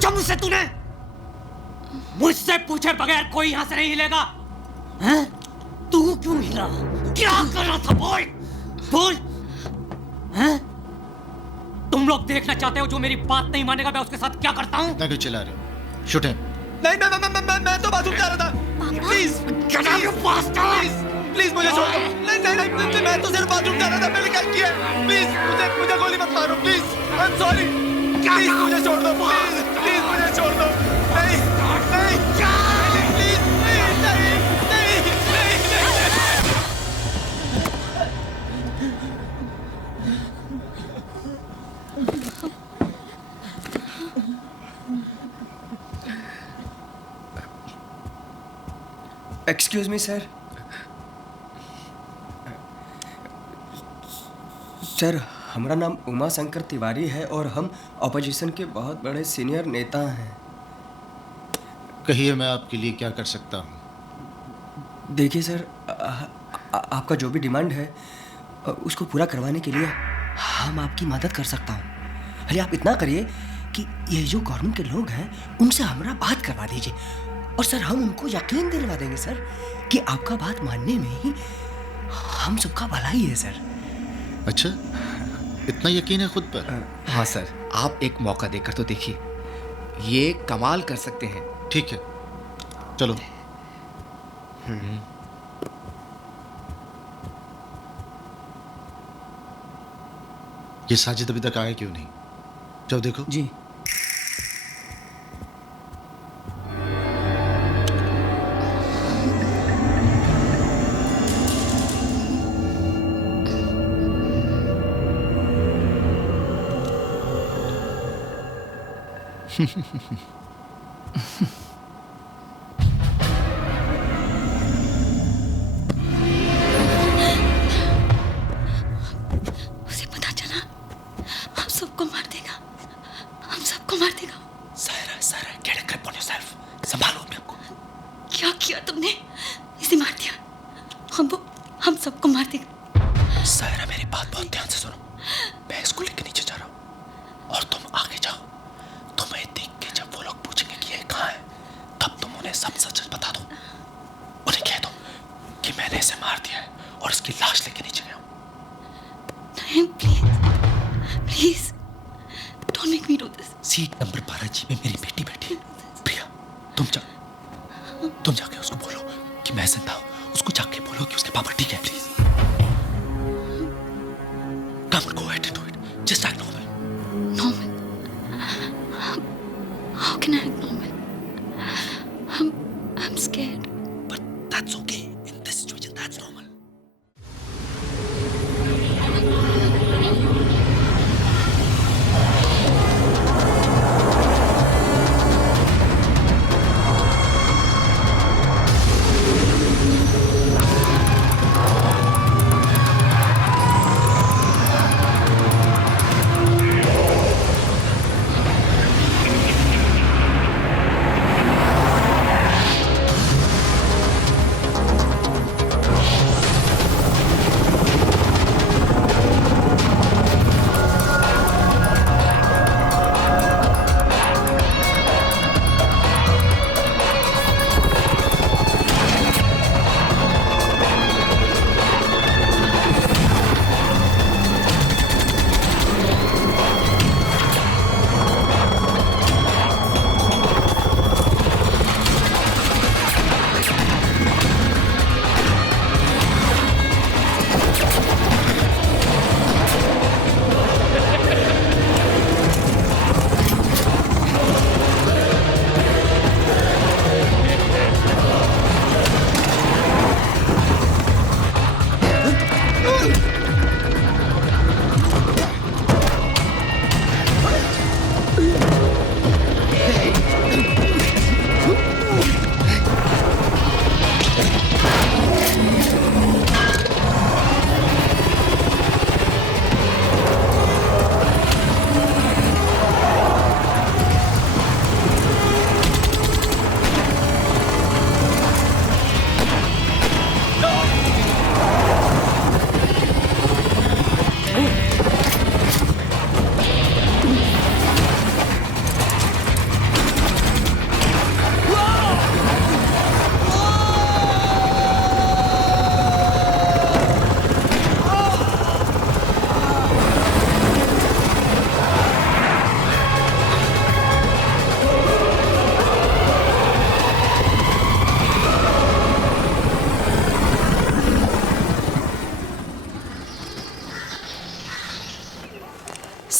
पूछा मुझसे तूने? मुझसे पूछे बगैर कोई यहां से नहीं हिलेगा। हैं? तू क्यों हिला? क्या कर रहा था? बोल बोल। हैं? तुम लोग देखना चाहते हो जो मेरी बात नहीं मानेगा मैं उसके साथ क्या करता हूं? इतना क्यों चिल्ला रहे हो? Shoot him. नहीं, मैं तो बाथरूम जा रहा था। प्लीज प्लीज मुझे छोड़ दो। नहीं, मैं तो सिर्फ बाथरूम जा रहा था। मैंने क्या किया? प्लीज मुझे गोली मत मारो। Please I am sorry. Please मुझे छोड़ दो। प्लीज मुझे छोड़ दो। नहीं प्लीज नहीं। Excuse me sir. सर हमारा नाम उमा शंकर तिवारी है और हम ऑपोजिशन के बहुत बड़े सीनियर नेता हैं। कहिए मैं आपके लिए क्या कर सकता हूँ? देखिए सर, आपका जो भी डिमांड है उसको पूरा करवाने के लिए हम आपकी मदद कर सकता हूँ। भले आप इतना करिए कि ये जो गवर्नमेंट के लोग हैं उनसे हमारा बात करवा दीजिए और सर हम उनको यकीन दिलवा देंगे सर कि आपका बात मानने में ही हम सबका भलाई है सर। अच्छा, इतना यकीन है खुद पर? हाँ सर, आप एक मौका देकर तो देखिए, ये कमाल कर सकते हैं। ठीक है, चलो। ये साजिद अभी तक आया क्यों नहीं? जब देखो। जी उसे पता चला हम सबको मार देगा। हम सबको मार देगा। Saira, get a grip on yourself. संभालो अपने आप को। क्या किया तुमने? इसे मार दिया। हम सबको मार देगा। सायरा मेरी बात बहुत ध्यान से सुनो। मैं इसको लेकर नीचे जा रहा हूँ और तुम आगे जाओ। तुम्हें देख के जब वो लोग पूछेंगे कि ये कहाँ है, तब तुम उन्हें सब सच बता दो। उन्हें कह दो कि मैंने इसे मार दिया है और इसकी लाश लेके नीचे गया हूँ। नहीं, please don't make me do this. Seat number 12G में मेरी बेटी बैठी है। प्रिया, तुम जाके उसको बोलो कि मैं जिंदा हूँ। उसको जाके बोलो कि उसके पापा ठीक है। Please come on, go ahead and do it. Just act normal. Normal? How can I act normal? I'm scared. But that's okay. In this situation, that's normal.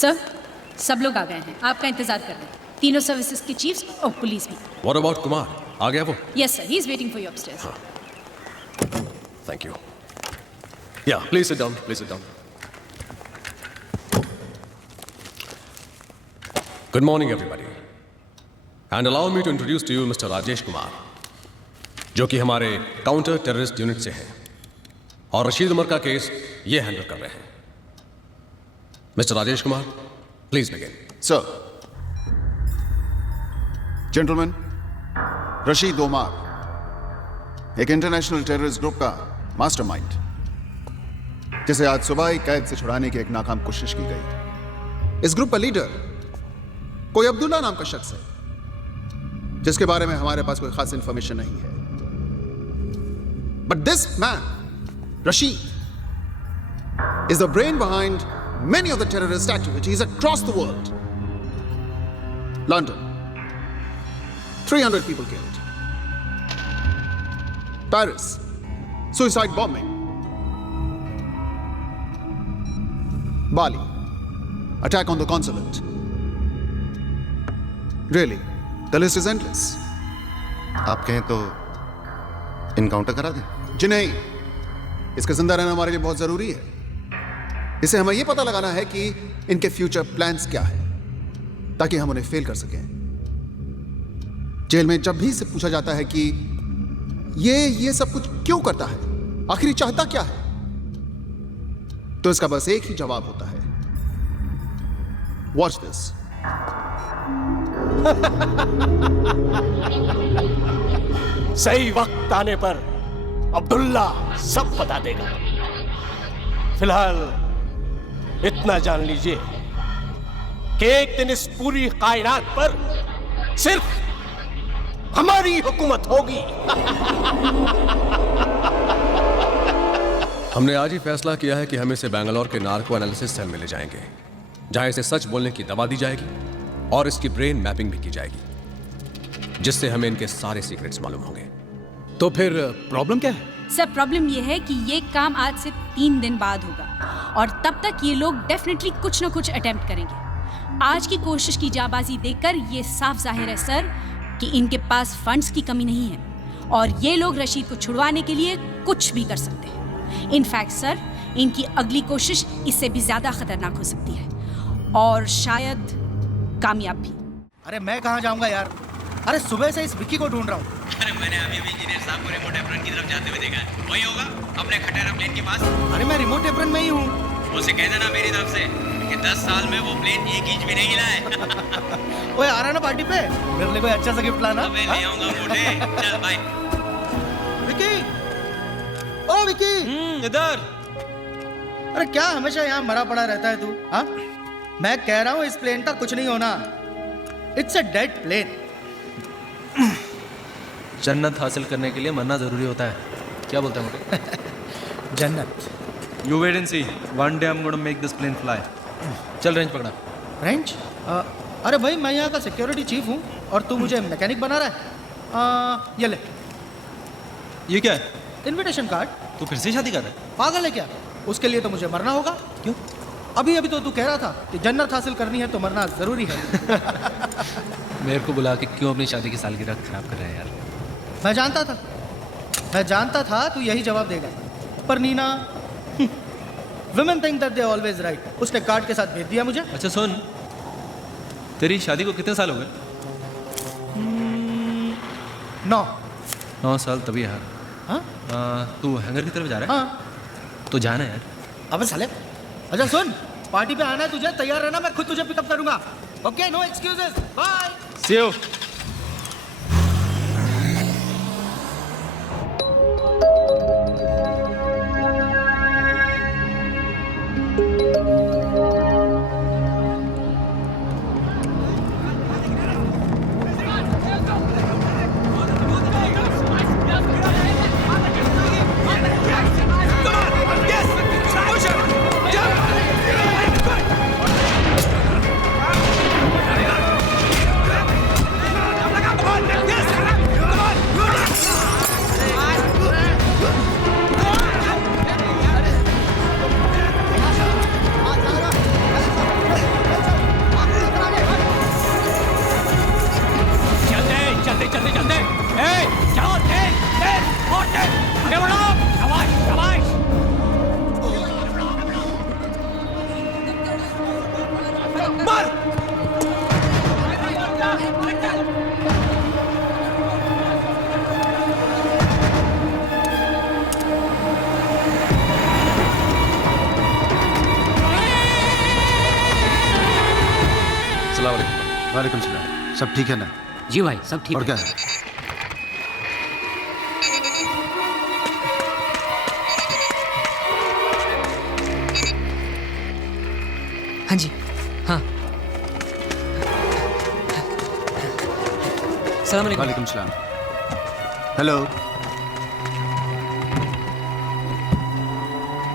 Sir, सब लोग आ गए हैं, आपका इंतजार कर रहे हैं। तीनों सर्विसेज के चीफ्स और पुलिस भी। What about Kumar? आ गया वो? Yes sir, he is waiting for you upstairs. Thank you. Yeah, please sit down. Please sit down. Good morning, everybody. And allow me to introduce to you Mr. Rajesh Kumar, जो कि हमारे counter terrorist unit से हैं और रशीद उमर का case ये handle कर रहे हैं। Mister Rajesh Kumar, please begin. Sir, gentlemen, Rashid Umar एक इंटरनेशनल टेररिस्ट ग्रुप का मास्टरमाइंड, जिसे आज सुबह ही कैद से छुड़ाने की एक नाकाम कोशिश की गई। इस ग्रुप का लीडर कोई अब्दुल्ला नाम का शख्स है, जिसके बारे में हमारे पास कोई खास इंफॉर्मेशन नहीं है। But this man, Rashid, is the brain behind many of the terrorist activities across the world. London, 300 people killed. Paris, suicide bombing. Bali, attack on the consulate. Really, the list is endless. आप कहें तो encounter करा दें? जी नहीं, इसका जिंदा रहना हमारे लिए बहुत जरूरी है। इसे हमें यह पता लगाना है कि इनके फ्यूचर प्लान्स क्या है, ताकि हम उन्हें फेल कर सकें। जेल में जब भी इसे पूछा जाता है कि ये सब कुछ क्यों करता है, आखिर चाहता क्या है, तो इसका बस एक ही जवाब होता है, वॉच दिस। सही वक्त आने पर अब्दुल्ला सब बता देगा। फिलहाल इतना जान लीजिए कि एक दिन इस पूरी कायनात पर सिर्फ हमारी हुकूमत होगी। हमने आज ही फैसला किया है कि हम इसे बैंगलोर के नार्को एनालिसिस सेल में ले जाएंगे, जहां इसे सच बोलने की दवा दी जाएगी और इसकी ब्रेन मैपिंग भी की जाएगी, जिससे हमें इनके सारे सीक्रेट्स मालूम होंगे। तो फिर प्रॉब्लम क्या है? सर, प्रॉब्लम ये है कि ये काम आज से 3 दिन बाद होगा और तब तक ये लोग डेफिनेटली कुछ ना कुछ अटेम्प्ट करेंगे। आज की कोशिश की जाबाजी देखकर ये साफ जाहिर है सर कि इनके पास फंड्स की कमी नहीं है और ये लोग रशीद को छुड़वाने के लिए कुछ भी कर सकते हैं। इनफैक्ट सर, इनकी अगली कोशिश इससे भी ज्यादा खतरनाक हो सकती है और शायद कामयाब भी। अरे मैं कहाँ जाऊंगा यार? अरे सुबह से इस विक्की को ढूंढ रहा हूँ। अरे मैंने अभी भी इंजीनियर साहब को रिमोट एप्रन की तरफ जाते हुए देखा है। वही होगा अपने खटेरा प्लेन के पास। अरे मैं रिमोट एप्रन में ही हूँ। उसे कह देना मेरी तरफ से कि 10 साल में वो प्लेन 1 इंच भी नहीं हिला है। ओए आ रहा ना पार्टी पे? मेरे लिए कोई अच्छा सा गिफ्ट लाना। मैं ले आऊंगा मोटे। चल बाय। विक्की, ओ विक्की, इधर। अरे क्या हमेशा यहाँ मरा पड़ा रहता है तू? हाँ, मैं कह रहा हूँ इस प्लेन का कुछ नहीं होना। It's a dead plane. जन्नत हासिल करने के लिए मरना जरूरी होता है। क्या बोलते हैं मोटे? जन्नत। You wait and see, one day I am gonna make this plane fly. चल रेंज पकड़ा। रेंज? अरे भाई मैं यहाँ का सिक्योरिटी चीफ हूँ और तू मुझे मैकेनिक बना रहा है। ये ले। ये क्या है? Invitation card. तू फिर से शादी कर रहा है? पागल है क्या? उसके लिए तो मुझे मरना होगा। क्यों? अभी तो तू कह रहा था कि जन्नत हासिल करनी है तो मरना जरूरी है। मेरे को बुला के क्यों अपनी शादी की सालगिरह खराब कर रहा है यार? मैं जानता था तू यही जवाब देगा, पर Nina, women think that they are always right। उसने कार्ड के साथ भेज दिया मुझे। अच्छा सुन, तेरी शादी को कितने साल हो गए? 9 साल। तभी यार। हाँ? तू हैंगर की तरफ जा रहा है? हाँ। तो जाना यार। अबे साले, अच्छा सुन, पार्टी पे आना है तुझे, तैयार रहना, मैं खुद तुझे पिकअप करूंगा। Okay, no excuses, bye. See you। वालेकुम सलाम। सब ठीक है ना? जी भाई सब ठीक और है। क्या है? हाँ जी, हाँ। सलाम अलैकुम। वालेकुम सलाम। हेलो।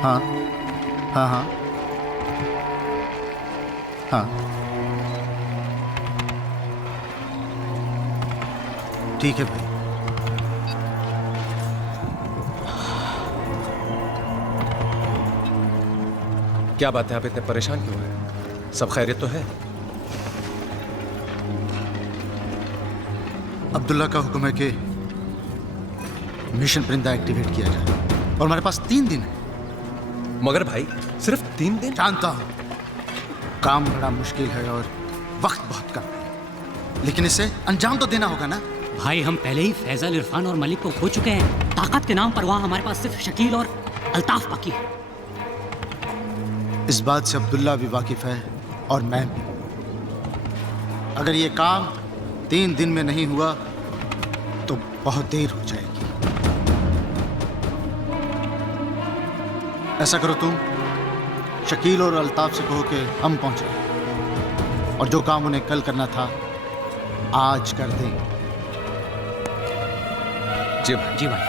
हाँ हाँ हाँ हाँ ठीक है भाई। क्या बात है, आप इतने परेशान क्यों हैं? सब खैरियत तो है? अब्दुल्ला का हुक्म है कि मिशन परिंदा एक्टिवेट किया जाए और हमारे पास 3 दिन है। मगर भाई सिर्फ 3 दिन? जानता हूं काम बड़ा मुश्किल है और वक्त बहुत कम है, लेकिन इसे अंजाम तो देना होगा ना। भाई हम पहले ही फैजल, इरफान और मलिक को खो चुके हैं। ताकत के नाम पर वहाँ हमारे पास सिर्फ शकील और अल्ताफ बाकी है। इस बात से अब्दुल्ला भी वाकिफ है और मैं भी। अगर ये काम 3 दिन में नहीं हुआ तो बहुत देर हो जाएगी। ऐसा करो तुम शकील और अल्ताफ से कहो कि हम पहुंचे और जो काम उन्हें कल करना था आज कर दें। जी भाई। जी भाई।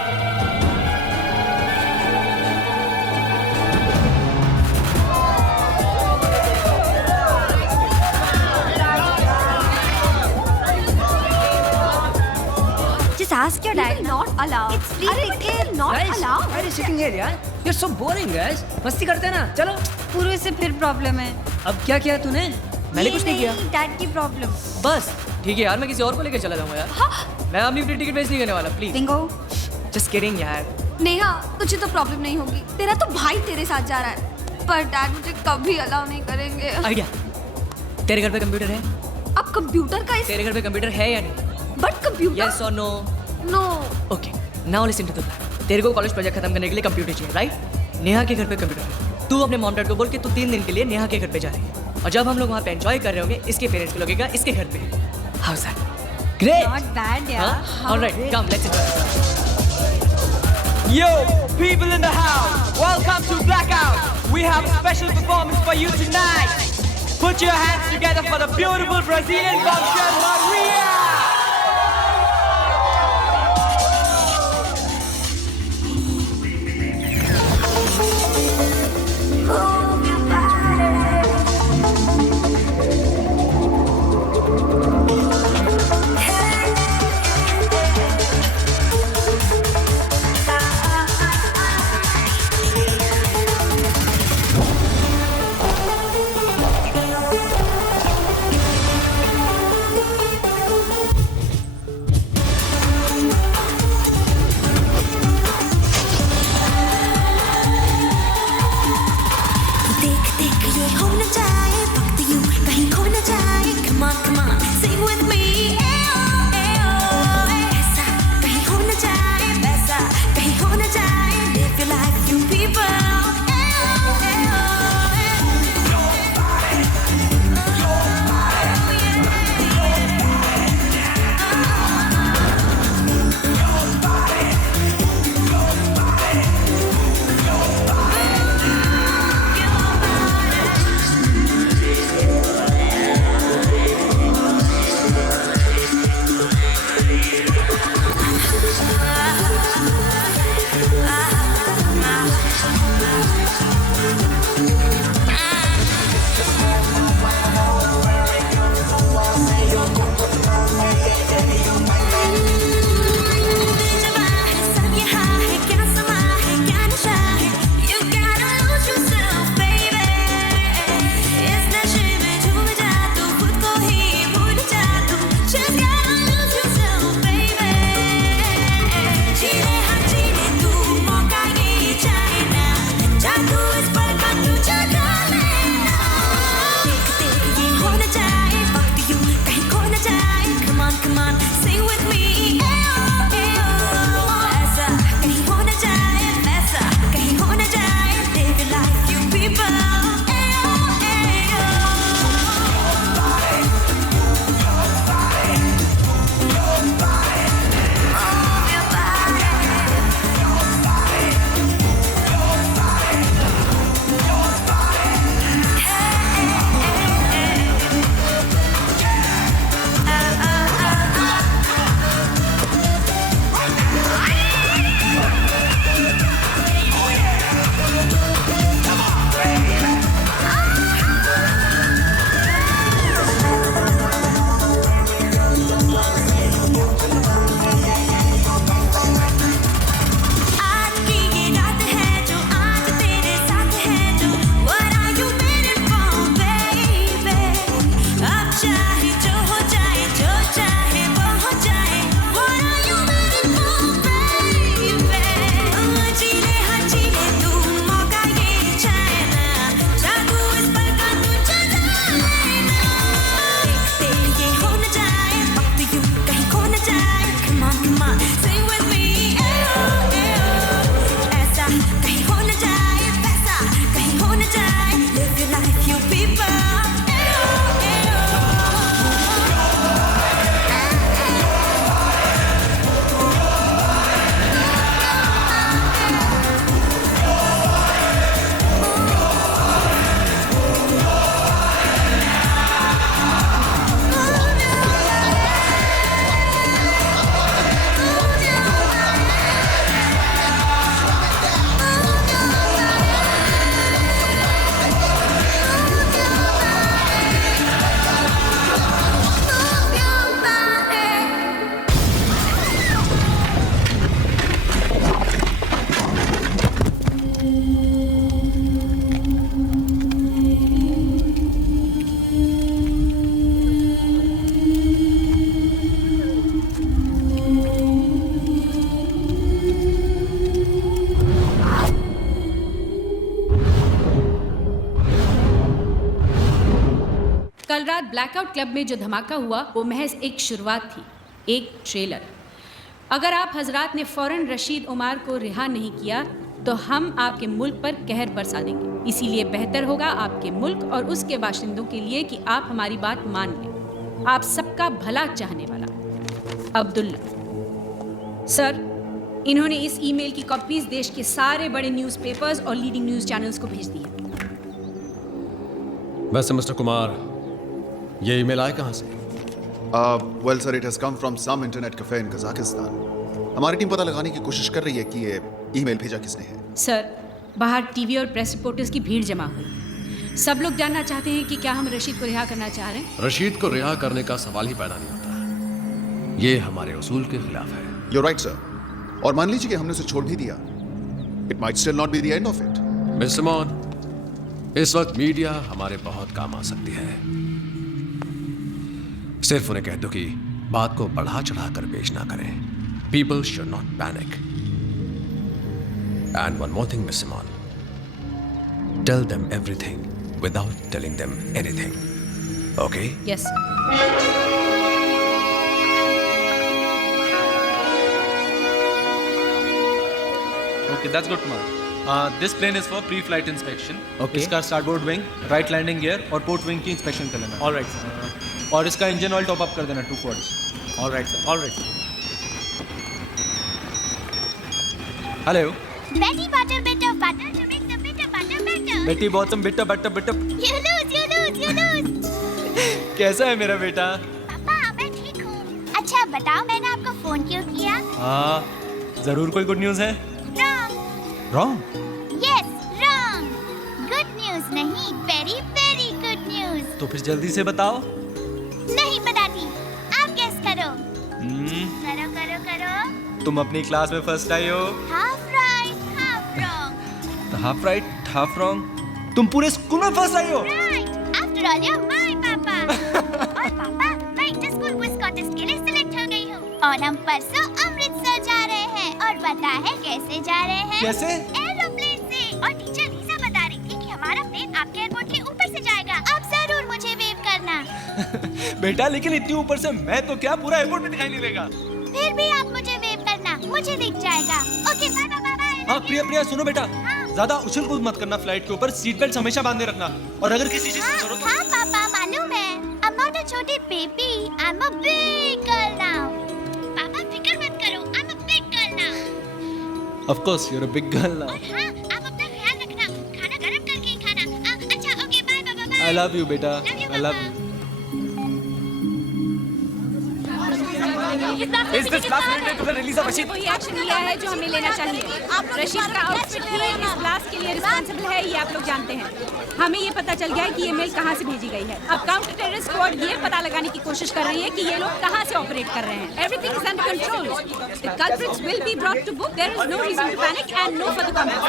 Just ask your dad. Not allowed. It's free ticket. Not allowed. Why are you sitting here, यार? You're so boring, guys. मस्ती करते हैं ना, चलो। पूरे से फिर प्रॉब्लम है। अब क्या किया तूने? मैंने कुछ नहीं किया। डैड की प्रॉब्लम। बस ठीक है यार, मैं किसी और को लेकर चला जाऊंगा यार। हाँ। मैं अपनी फ्री टिकट वेस्ट नहीं करने वाला, प्लीज। बिंगो। जस्ट किडिंग यार। नेहा, तुझे तो प्रॉब्लम नहीं होगी। तेरा तो भाई तेरे साथ जा रहा है, पर डैड मुझे कभी अलाउ नहीं करेंगे। आइडिया। तेरे घर पे कंप्यूटर है? अब कंप्यूटर का तेरे घर पे कंप्यूटर है या नहीं? But computer. यस और no? No. Okay, now listen to the plan. तेरे को कॉलेज प्रोजेक्ट खत्म करने के लिए कंप्यूटर चाहिए, राइट? नेहा के घर पे कंप्यूटर है। तू अपने मॉम डैड को बोल के तू 3 दिन के लिए नेहा के घर पे जा रही है, और जब हम लोग वहाँ पे एंजॉय कर रहे होंगे, इसके पेरेंट्स को लगेगा इसके घर पे। How that? Great. Not bad, yeah. Alright, come let's enjoy. Yo, people in the house, welcome to Blackout. We have a special performance for you tonight. Put your hands together for the beautiful Brazilian bombshell Maria. रात blackout club में जो धमाका हुआ वो महज एक शुरुआत थी, एक ट्रेलर। अगर आप हजरात ने फौरन रशीद उमर को रिहा नहीं किया तो हम आपके मुल्क पर कहर बरसा देंगे। इसीलिए बेहतर होगा आपके मुल्क और उसके बाशिंदों के लिए कि आप हमारी बात मान लें। आप सबका भला चाहने वाला अब्दुल्ला। सर, इन्होंने इस ईमेल की कॉपीज देश के सारे बड़े न्यूज़पेपर्स और लीडिंग न्यूज़ चैनल्स को भेज दी है। वैसे मिस्टर कुमार, ये ईमेल आए कहाँ से? Well, sir, it has come from some internet cafe in Kazakhstan. हमारी टीम पता लगाने की कोशिश कर रही है कि ये ईमेल भेजा किसने है। सर, बाहर टीवी और प्रेस रिपोर्टर्स की भीड़ जमा हुई है। सब लोग जानना चाहते हैं कि क्या हम रशीद को रिहा करना चाह रहे हैं। रशीद को रिहा करने का सवाल ही पैदा नहीं होता। ये हमारे उसूल के खिलाफ है। You're right, sir. और मान लीजिए कि हमने उसे छोड़ भी दिया, It might still not be the end of it. Mister मॉन, इस वक्त मीडिया हमारे बहुत काम आ सकती है। सिर्फ उन्हें कह दो कि बात को बढ़ा चढ़ा कर पेश ना करें। People should not panic. And one more thing, Mr. Mon. Tell them everything without telling them anything. Okay? Yes, sir. Okay, that's good, Kumar. This plane is for pre-flight inspection. Okay. इसका starboard wing, right landing gear और port wing की inspection कर लेना. All right, sir. और इसका engine oil top up कर देना 2 quarts. All right, sir. All right, sir. Hello. Betty butter, bitter, butter to make the bitter butter better. Betty bottom, bitter, butter, bitter. You lose, you lose, you lose. कैसा है मेरा बेटा? पापा, मैं ठीक हूँ. अच्छा बताओ, मैंने आपको फोन क्यों किया? हाँ, जरूर कोई गुड न्यूज़ है? Wrong. Wrong? Yes, wrong. Good news नहीं, very very good news. तो फिर जल्दी से बताओ. नहीं बताती. आप guess करो. करो करो करो. तुम अपनी क्लास में फर्स्ट आई हो. Half right, half wrong. Half right, half wrong. तुम पूरे स्कूल में फर्स्ट आई हो. Right. After all, you're my papa. और पापा, मैं इंटर स्कूल क्विज कॉन्टेस्ट के लिए सिलेक्ट हो गई हूँ. और हम परसों अमृतसर जा रहे हैं. और पता है कैसे जा रहे हैं? कैसे? एरोप्लेन से. और टीचर लीजा बता रही थी कि हमारा प्लेन आपके एयरपोर्ट के ऊपर से जाएगा. आप जरूर मुझे वेव करना. बेटा, लेकिन इतनी ऊपर से मैं तो क्या पूरा एयरपोर्ट में दिखाई नहीं देगा. फिर भी आप मुझे वेव करना, मुझे दिख जाएगा. Okay, bye bye bye. हाँ प्रिया प्रिया, सुनो बेटा, ज्यादा उछल कूद मत करना फ्लाइट के ऊपर. सीट बेल्ट हमेशा बांधे रखना. और अगर किसी चीज की जरूरत हो. हाँ पापा, मालूम है. I'm not a छोटी baby. I'm a big girl now. पापा फिक्र मत करो. I'm a big girl now. Of course, you're a big girl now. और हाँ, आप अपना ख्याल रखना. खाना गरम करके ही खाना. अच्छा, okay, bye bye bye. I love you बेटा. I love you. Is this blast related to the release of Rashid? वही एक्शन लिया है जो हमें लेना चाहिए. रशीद का आउटफिट ही इस ब्लास्ट के लिए रिस्पांसिबल है, ये आप लोग जानते हैं. हमें ये पता चल गया है कि ये मेल कहाँ से भेजी गई है. अब काउंटर टेररिस्ट स्क्वाड ये पता लगाने की कोशिश कर रही है कि ये लोग कहाँ से ऑपरेट कर रहे हैं. Everything is under control. The culprits will be brought to book. There is no reason to panic and no further comments.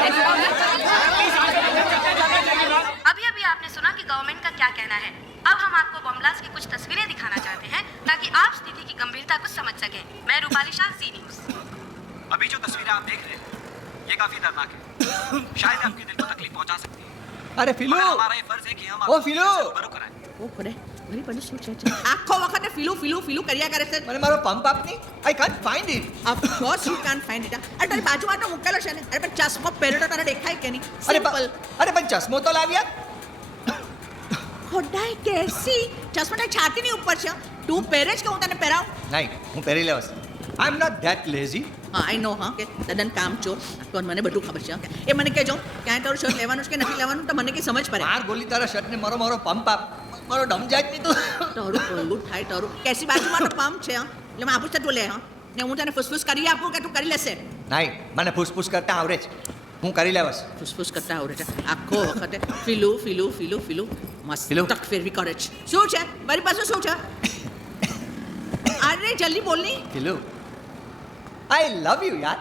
अभी आपने सुना कि गवर्नमेंट का क्या कहना है. अब हम आपको बम ब्लास्ट की कुछ तस्वीरें दिखाना चाहते हैं ताकि आप स्थिति की गंभीरता को समझ सकें. मैं रूपाली शाह, ज़ी न्यूज़. अभी जो तस्वीरें आप देख रहे हैं ये काफी दर्दनाक है. शायद आपके दिल को तकलीफ पहुंचा सकती है. अरे फिलू, हमारा ये फर्ज है कि हम ओ फिलू, रूबरू कराएं. ओ खरे मेरी पड़ी सोच आखो वखत फिलू फिलू फिलू करिया करे છે. મને મારો પંપ આપની. I can't find it. Of course you can't find it. અરે તારી બાજુમાં તો મુકેલો છે ને. અરે પણ ચશ્મો પહેર્યો તો તારે દેખાય કે નહીં? સિમ્પલ. અરે પણ ચશ્મો તો લાવ્યા. ખોડાઈ કેસી ચશ્મા તારી છાતીની ઉપર છે. તું પહેરે જ કે હું તને પહેરાવ? નહીં, હું પહેરી લેવાસ. I am not that lazy. હા આઈ નો. હા કે તદન કામ ચોર. કોણ મને બધું ખબર છે. એ મને કહેજો ક્યાં તારું શર્ટ લેવાનું છે કે નથી લેવાનું તો મને કે સમજ પડે. માર ગોલી તારા શર્ટ ને મારો મારો પંપ આપ. મારો ડમ જાય નહીં તું. તારું કોંગું થાય તારું. કેસી બાજુમાં તો પંપ છે. એટલે હું આપું તું લે. હા ને હું તને ફુસફુસ કરી આપું કે તું કરી લેશે? નહીં, મને ફૂસફૂસ કરતા આવડે છે. હું કરી લેવાસ. ફુસફુસ કરતા આવડે છે. આખો વખતે ફીલુ ફીલુ ફીલુ ફીલુ મસ્ત તક ફેરવી કરે છે. શું છે મારી પાસે? શું છે? અરે જલ્દી બોલ ની. ફીલુ, I love you यार.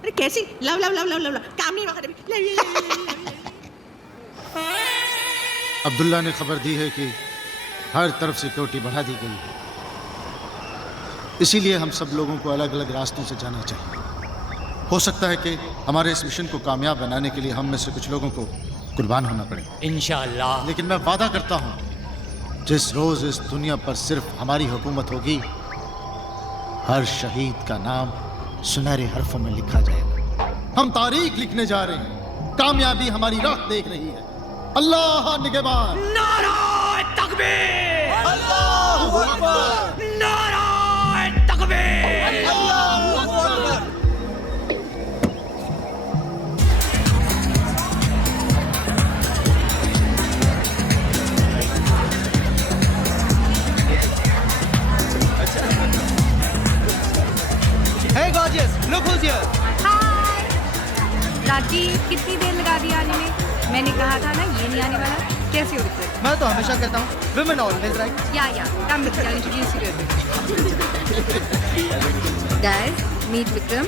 अरे कैसी love love love love love काम नहीं वक्त. अब्दुल्ला ने खबर दी है कि हर तरफ सिक्योरिटी बढ़ा दी गई है. इसीलिए हम सब लोगों को अलग अलग रास्तों से जाना चाहिए. हो सकता है कि हमारे इस मिशन को कामयाब बनाने के लिए हम में से कुछ लोगों को कुर्बान होना पड़े. इंशाअल्लाह. लेकिन मैं वादा करता हूँ जिस रोज इस दुनिया पर सिर्फ हमारी हुकूमत होगी, हर शहीद का नाम सुनहरे हरफों में लिखा जाएगा। हम तारीख लिखने जा रहे हैं, कामयाबी हमारी राह देख रही है। अल्लाह निगहबान। नाराए तकबीर! अल्लाहू अकबर! नाराए तकबीर! Allahu Akbar! Hey gorgeous, look who's here. हाय राजीव, कितनी देर लगा दी आने में? मैंने कहा था ना ये नहीं आने वाला। कैसी हो विक्रम? मैं तो हमेशा कहता हूँ women always right. Yeah. Come with me, I'll introduce you to everyone. Guys, meet Vikram.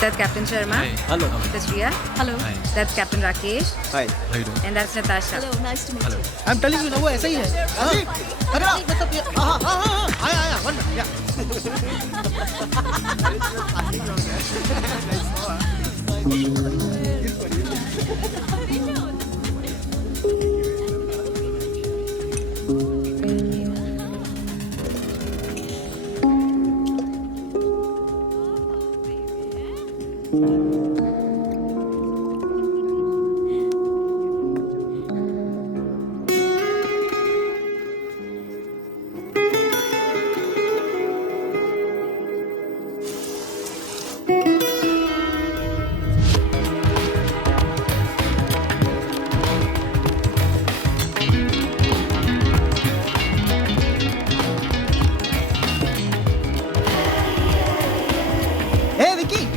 That's Captain Sharma. Hello. That's Riya. Hello. That's Captain Rakesh. Hi. How you doing? And that's Natasha. Hello, nice to meet you. I'm telling you ना वो ऐसा ही है. अगर आप मतलब ये आया one या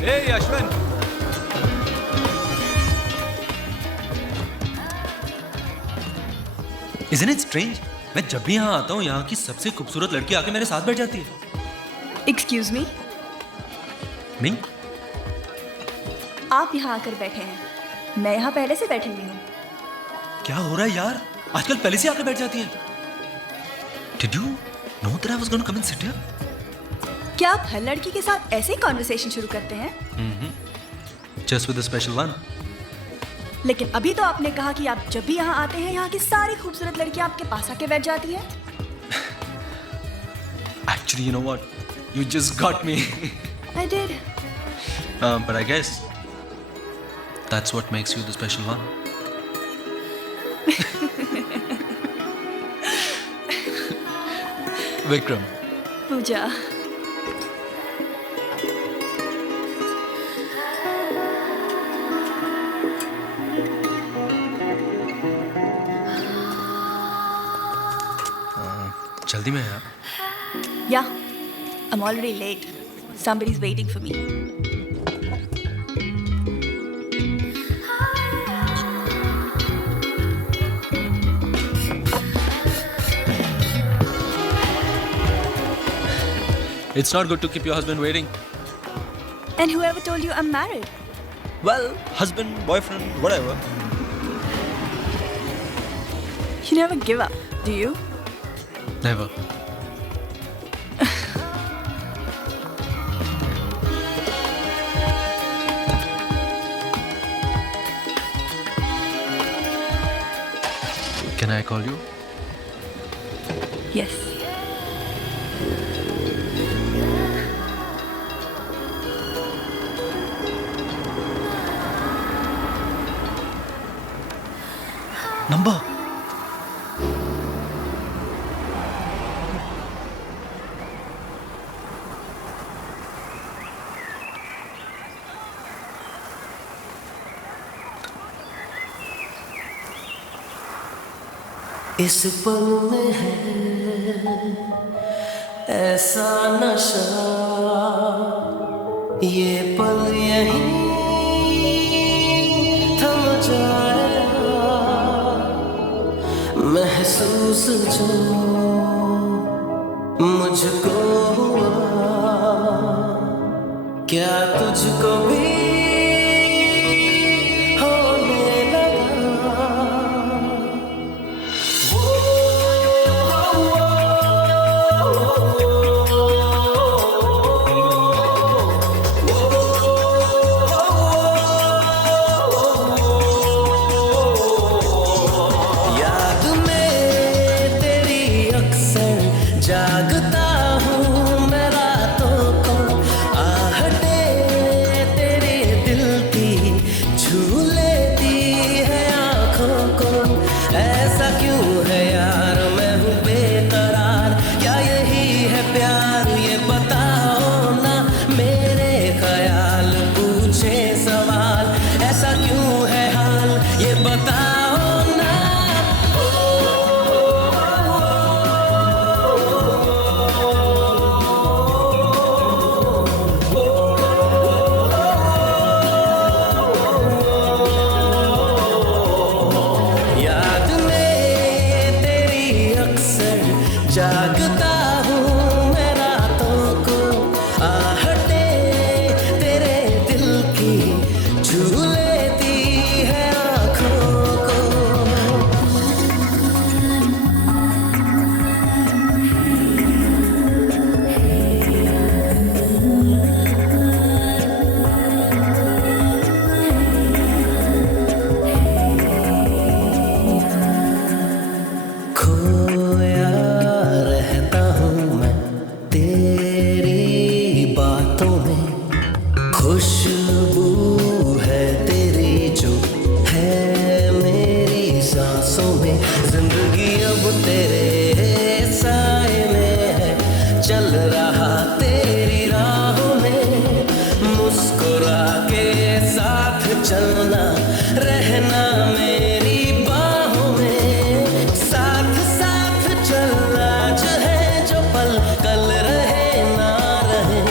Hey Ashwin. Isn't it strange? मैं जब भी यहाँ आता हूँ यहाँ की सबसे खूबसूरत लड़की आके मेरे साथ बैठ जाती है. एक्सक्यूज मी, नहीं? आप यहाँ आकर बैठे हैं, मैं यहाँ पहले से बैठी हुई हूँ. क्या हो रहा है यार? आजकल पहले से आकर बैठ जाती है. Did you know that I was going to come and sit here? क्या आप हर लड़की के साथ ऐसे ही कॉन्वर्सेशन शुरू करते हैं? Just with a special one. लेकिन अभी तो आपने कहा कि आप जब भी यहाँ आते हैं यहाँ की सारी खूबसूरत लड़कियाँ आपके पास आके बैठ जाती हैं. Actually, you know what? You just got me. I did. But I guess that's what makes you the special one. Vikram. पूजा. जल्दी में यार. Yeah, I'm already late. Somebody's waiting for me. It's not good to keep your husband waiting. And whoever told you I'm married? Well, husband, boyfriend, whatever. You never give up, do you? Never. Can I call you? Yes. Number. इस पल में है ऐसा नशा, ये पल यहीं थम जाएगा, महसूस जो मुझको हुआ, क्या तुझको भी जो है मेरी सांसों में, जिंदगी अब तेरे साए में है, चल रहा तेरी राहों में, मुस्कुरा के साथ चलना, रहना मेरी बाहों में, साथ साथ चल आज है जो पल, कल रहे ना रहे।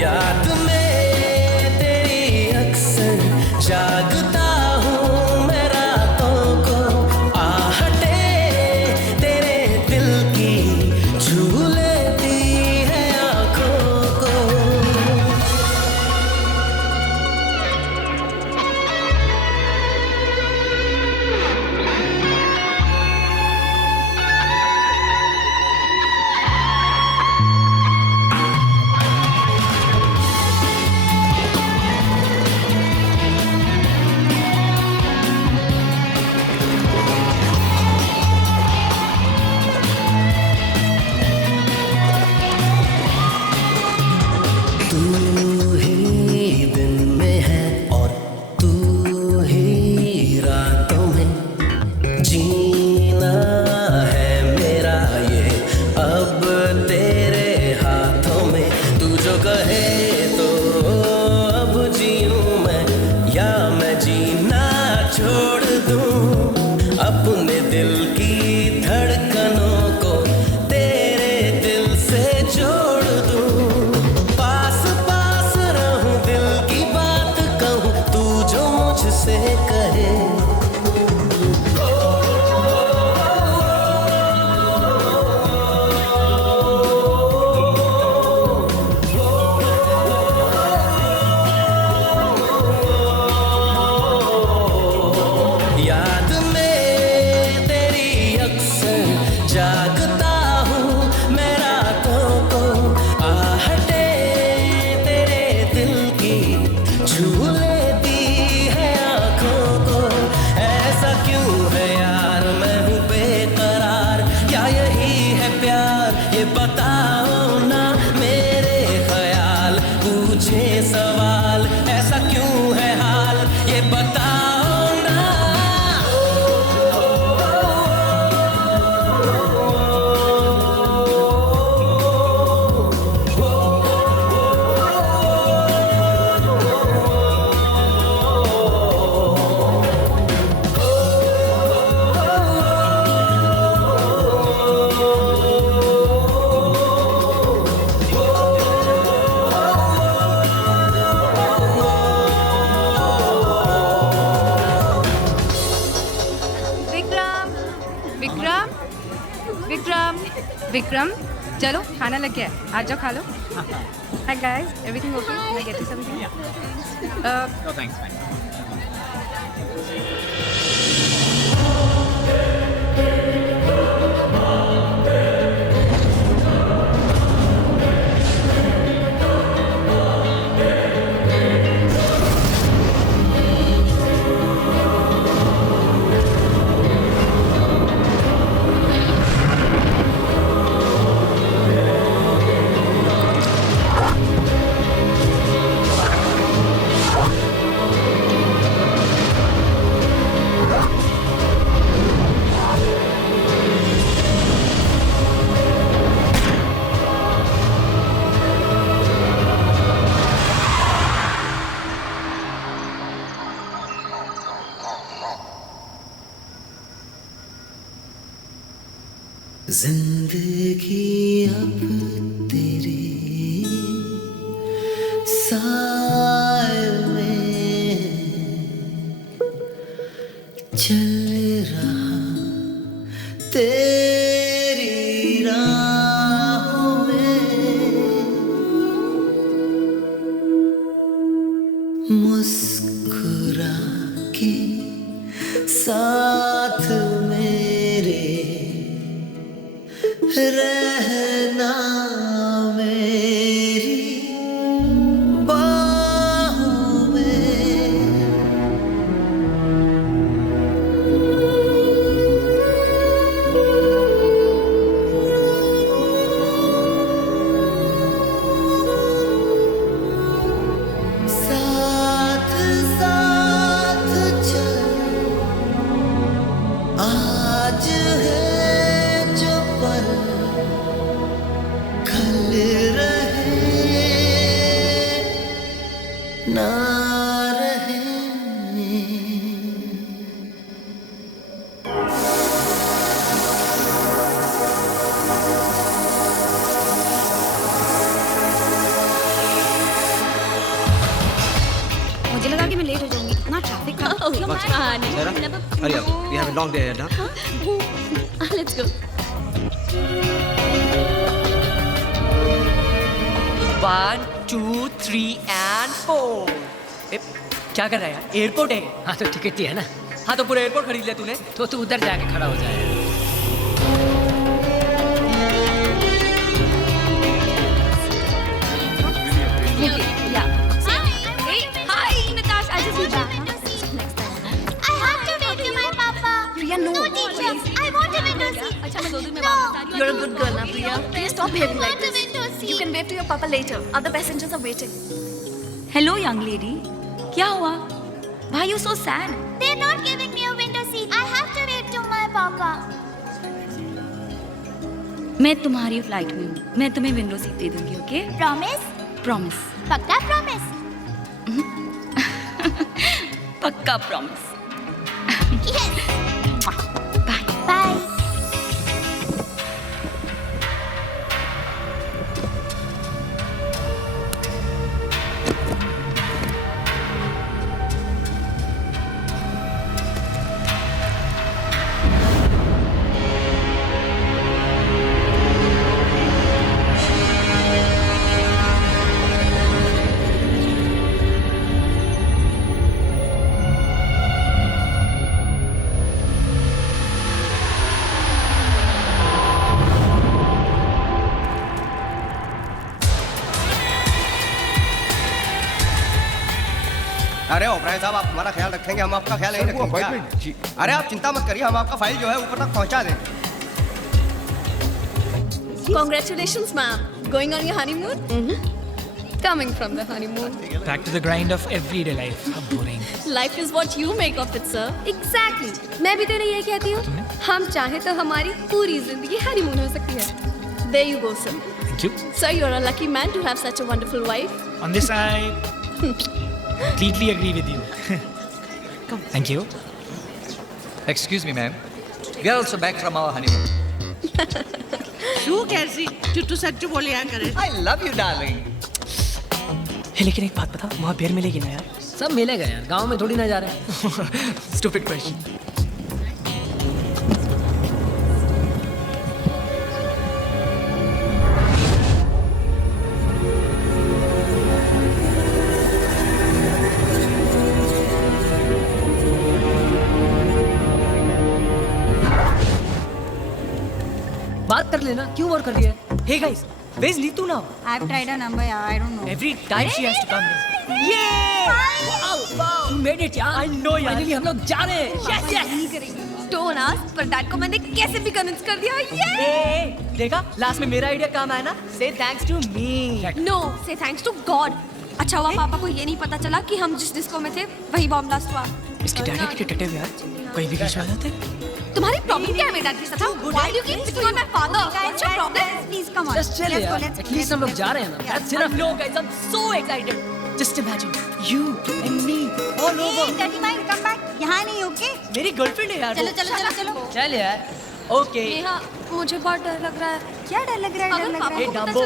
याद में तेरी अक्सर जागता हूँ मैं रातों को, आहटे तेरे दिल की छू लेती है आँखों को। तू ही दिन में है और तू ही रातों में, जीना है मेरा ये अब तेरे हाथों में, तू जो कहे तो अब जीऊं मैं, या मैं जीना छोड़ दूं, अपने दिल की धड़कनों को तेरे दिल से जोड़ दूं, पास पास रहूं, दिल की बात कहूं, तू जो मुझसे कहे। याद में तेरी अक्सर जागता हूँ मैं रातों को, आहटे तेरे दिल की छू लेती है आँखों को। ऐसा क्यों है यार मैं हूँ बेकरार, क्या यही है प्यार ये बताओ ना, मेरे ख्याल पूछे सवाल, ऐसा क्यों है हाल ये बताओ ना। विक्रम विक्रम विक्रम चलो खाना लग गया है, आ जाओ खा लो। Hi guys, everything okay? Can I get you something? No thanks. जिंदगी अब तेरे साए में चल रहा तेरी राहों में, मुस्कुरा के साथ मेरे रहना मेरी बाहों में। on. Sarah, hurry up. We have a long day ahead, huh? Let's go. 1, 2, 3 and 4. क्या कर रहा है यार? एयरपोर्ट है। हाँ तो टिकट ही है ना। हाँ तो पूरा एयरपोर्ट खरीद लिया तूने? तो तू उधर जाके खड़ा हो जाए। Hi, Natasha. I just need that. I have to wait to my papa. Priya, no. No, teacher. I want a window seat. अच्छा मैं 2 दिन में वापस आ रही हूँ। You're a good girl now, Priya. Please stop behaving like I want a this. window seat. You can wave to your papa later. Other passengers are waiting. Hello, young lady. क्या हुआ? Why are you so sad? They're not giving me a window seat. I have to wait to my papa. मैं तुम्हारी flight में हूँ। मैं तुम्हें window seat दे दूंगी, okay? Promise? Promise. पक्का promise? पक्का प्रॉमिस। Yes. Bye. Bye. अरे ओबराय साहब, आप हमारा ख्याल रखेंगे, हम आपका ख्याल नहीं रखेंगे क्या? अरे आप चिंता मत करिए, हम आपका फाइल जो है ऊपर तक पहुंचा देंगे। Congratulations, ma'am. Going on your honeymoon? Coming from the honeymoon. Back to the grind of everyday life. How boring. Life is what you make of it, sir. Exactly. मैं भी तेरे ये कहती हूँ। हम चाहे तो हमारी पूरी जिंदगी हनीमून हो सकती है। There you go, sir. Thank you. Sir, you're a lucky man to have such a wonderful wife. On this, I completely agree with you. Thank you. Excuse me, ma'am. We are also back from our honeymoon. तू कैसी चुट्टू सच्चू बोले या करे? I love you, darling. हे लेकिन एक बात बता, वहाँ बियर मिलेगी ना यार? सब मिलेगा यार, गांव में थोड़ी ना जा रहे हैं। Stupid question. बात कर लेना, क्यों और कर रही है? Hey guys, where's Neetu now? I've tried her number, yeah, I don't know. Every time she has to come. You made it यार। I know यार। Finally हम लोग जा रहे हैं। Yes, yes. नहीं करेंगे। Don't ask, पर डैड को मैंने कैसे भी कन्विंस कर दिया। Hey, देखा? लास्ट में मेरा आइडिया काम आया ना? Say thanks to me. No, say thanks to God. अच्छा हुआ पापा को ये नहीं पता चला कि हम जिस डिस्को में थे वही बॉम्ब ब्लास्ट हुआ। इसके डैडी कितने टटे हुए यार? कहीं भी बीच में आ जाते? तुम्हारी प्रॉब्लम क्या है मेरे डैड के साथ? Why do you keep picking on my father? What's your problem? Please come on. Just chill यार। At least हम लोग जा रहे हैं ना। That's enough. No guys, I'm so excited. Just imagine you and me all over. Hey, dirty mind, come back. यहाँ नहीं, okay? मेरी गर्लफ्रेंड है यार। चलो चलो चलो चलो। चल यार। Okay. नेहा, मुझे बहुत डर लग रहा है। क्या डर लग रहा है? डर लग रहा Hey है? Dumbo,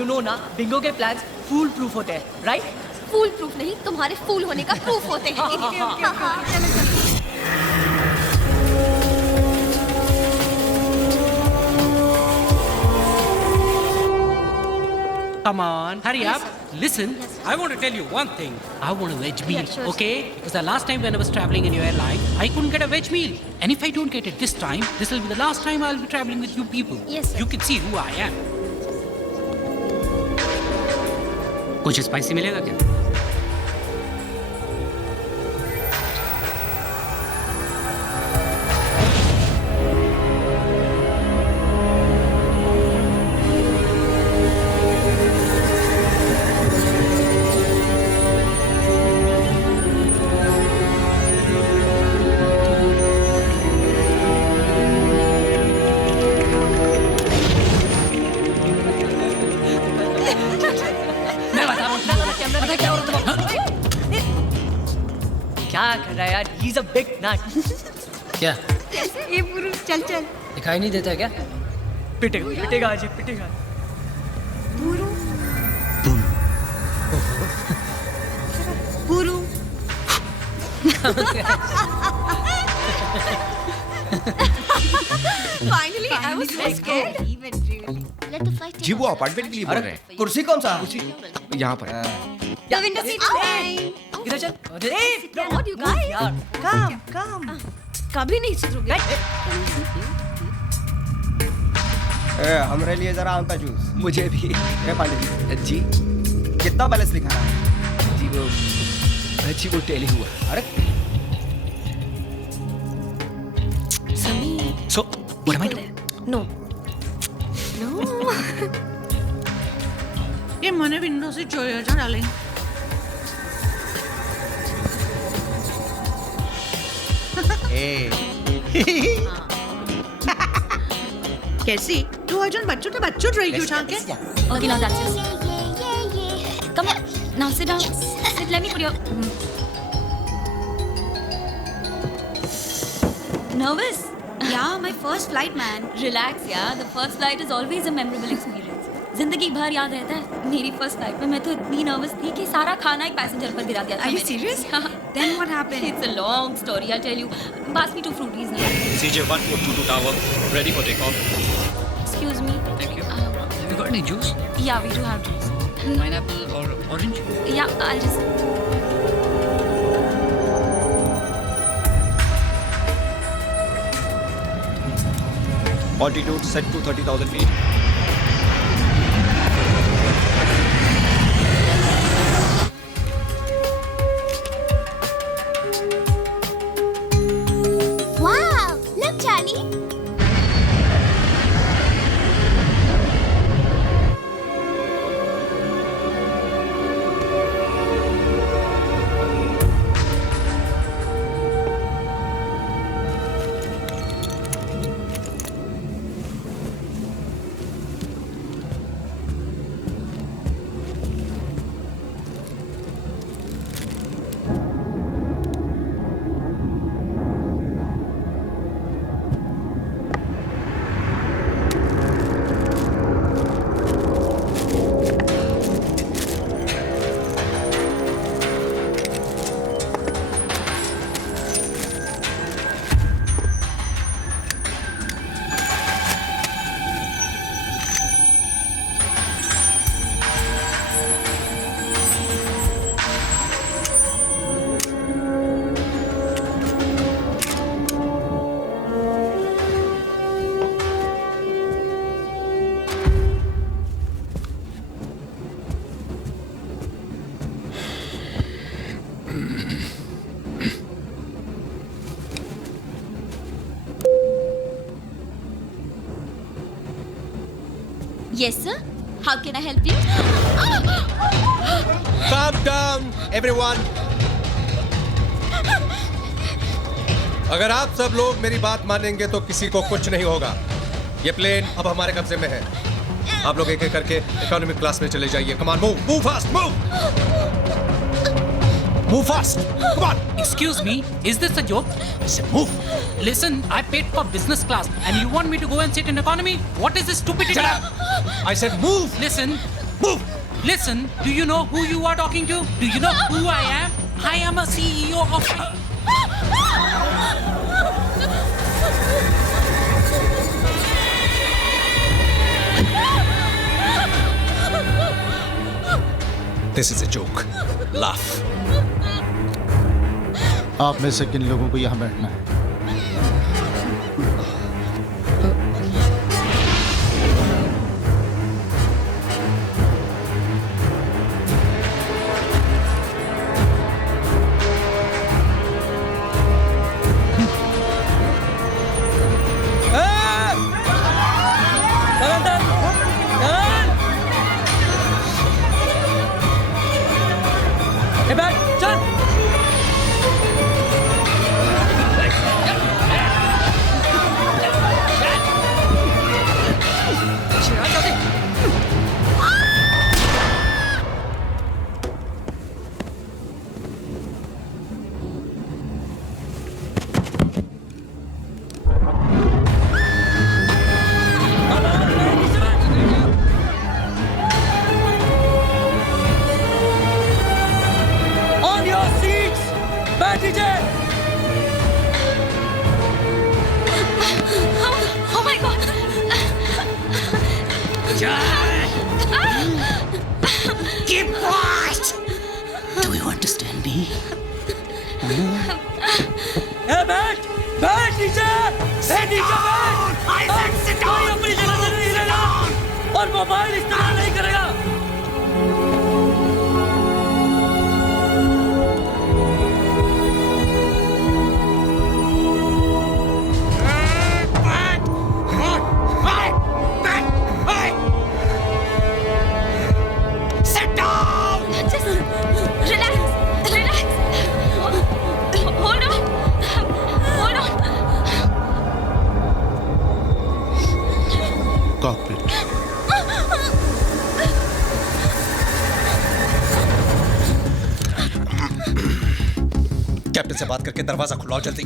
you know ना, बिंगो के plans fool proof होते हैं, right? फूल प्रूफ नहीं, तुम्हारे फूल होने का प्रूफ होते हैं। चलो चलो। Come on, hurry up. Listen, I want to tell you one thing. I want a veg meal, okay? Because the last time when I was traveling in your airline, I couldn't get a veg meal. And if I don't get it this time, this will be the last time I'll be traveling with you people. Yes, sir. You can see who I am. कुछ spicy मिलेगा क्या? क्या कर रहा है यार? He's a big nut. क्या? ये पुरुष चल चल। दिखाई नहीं देता क्या? पिटेगा, पिटेगा आज, पिटेगा। पुरु। Finally, I was so scared. Let the flight जी वो अपार्टमेंट के लिए बोल रहे हैं। कुर्सी कौन सा? यहाँ पर। The window seat is fine. इधर चल। What you guys? Come. कभी नहीं सुधरोगे। हमरे लिए जरा आम का जूस। मुझे भी। पांडे जी कितना बैलेंस दिखा रहा है? जी वो टेली हुआ। अरे So what am I doing? No. ये मैंने विंडो से जोया जा डाले। कैसी? तू अर्जुन बच्चों तो बच्चों रही क्यों उठा के? Okay, now that's it. Come on. Now sit down. Sit. Let me put your. Nervous? Yeah, my first flight, man. Relax, yeah. The first flight is always a memorable experience. जिंदगी भर याद रहता है। मेरी फर्स्ट फ्लाइट में मैं तो इतनी नर्वस थी कि सारा खाना एक पैसेंजर पर गिरा दिया था। Are you serious? Then what happened? It's a long story. I'll tell you. Pass me 2 fruities now. CJ 1422 tower, ready for takeoff. Excuse me. Thank you. Have you got any juice? Yeah, we do have juice. Pineapple or orange? Yeah, I'll just. Altitude set to 30,000 feet. Wow! Look, Charlie. Yes, sir. How can I help you? Calm down, everyone. अगर आप सब लोग मेरी बात मानेंगे तो किसी को कुछ नहीं होगा। ये प्लेन अब हमारे कब्जे में है। आप लोग एक एक करके इकोनॉमिक क्लास में चले जाइए। Come on, move fast, move fast. Come on. Excuse me, is this a joke? I said move. Listen, I paid for business class and you want me to go and sit in economy? What is this stupidity? Shut up. I said move. Listen. Move. Listen, do you know who you are talking to? Do you know who I am? I am a CEO of... This is a joke. Laugh. आप में से किन लोगों को यहाँ बैठना है? Keep quiet! Do you understand me? बैठ नीचे बैठ। I said sit down! कोई अपनी जगह से नहीं हिलेगा और मोबाइल इस्तेमाल नहीं करेगा। Sit down! Just relax. Hold on. Cockpit. Captain से बात करके दरवाजा खुलवाओ जल्दी।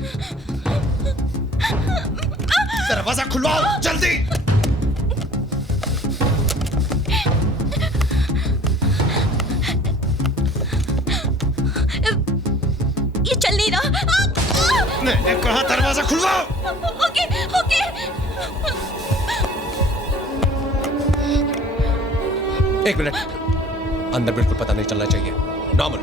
दरवाजा खुलवाओ जल्दी। ये चल नहीं रहा। मैंने कहा दरवाजा खुलवाओ। ओके। एक मिनट, अंदर बिल्कुल पता नहीं चलना चाहिए। Normal.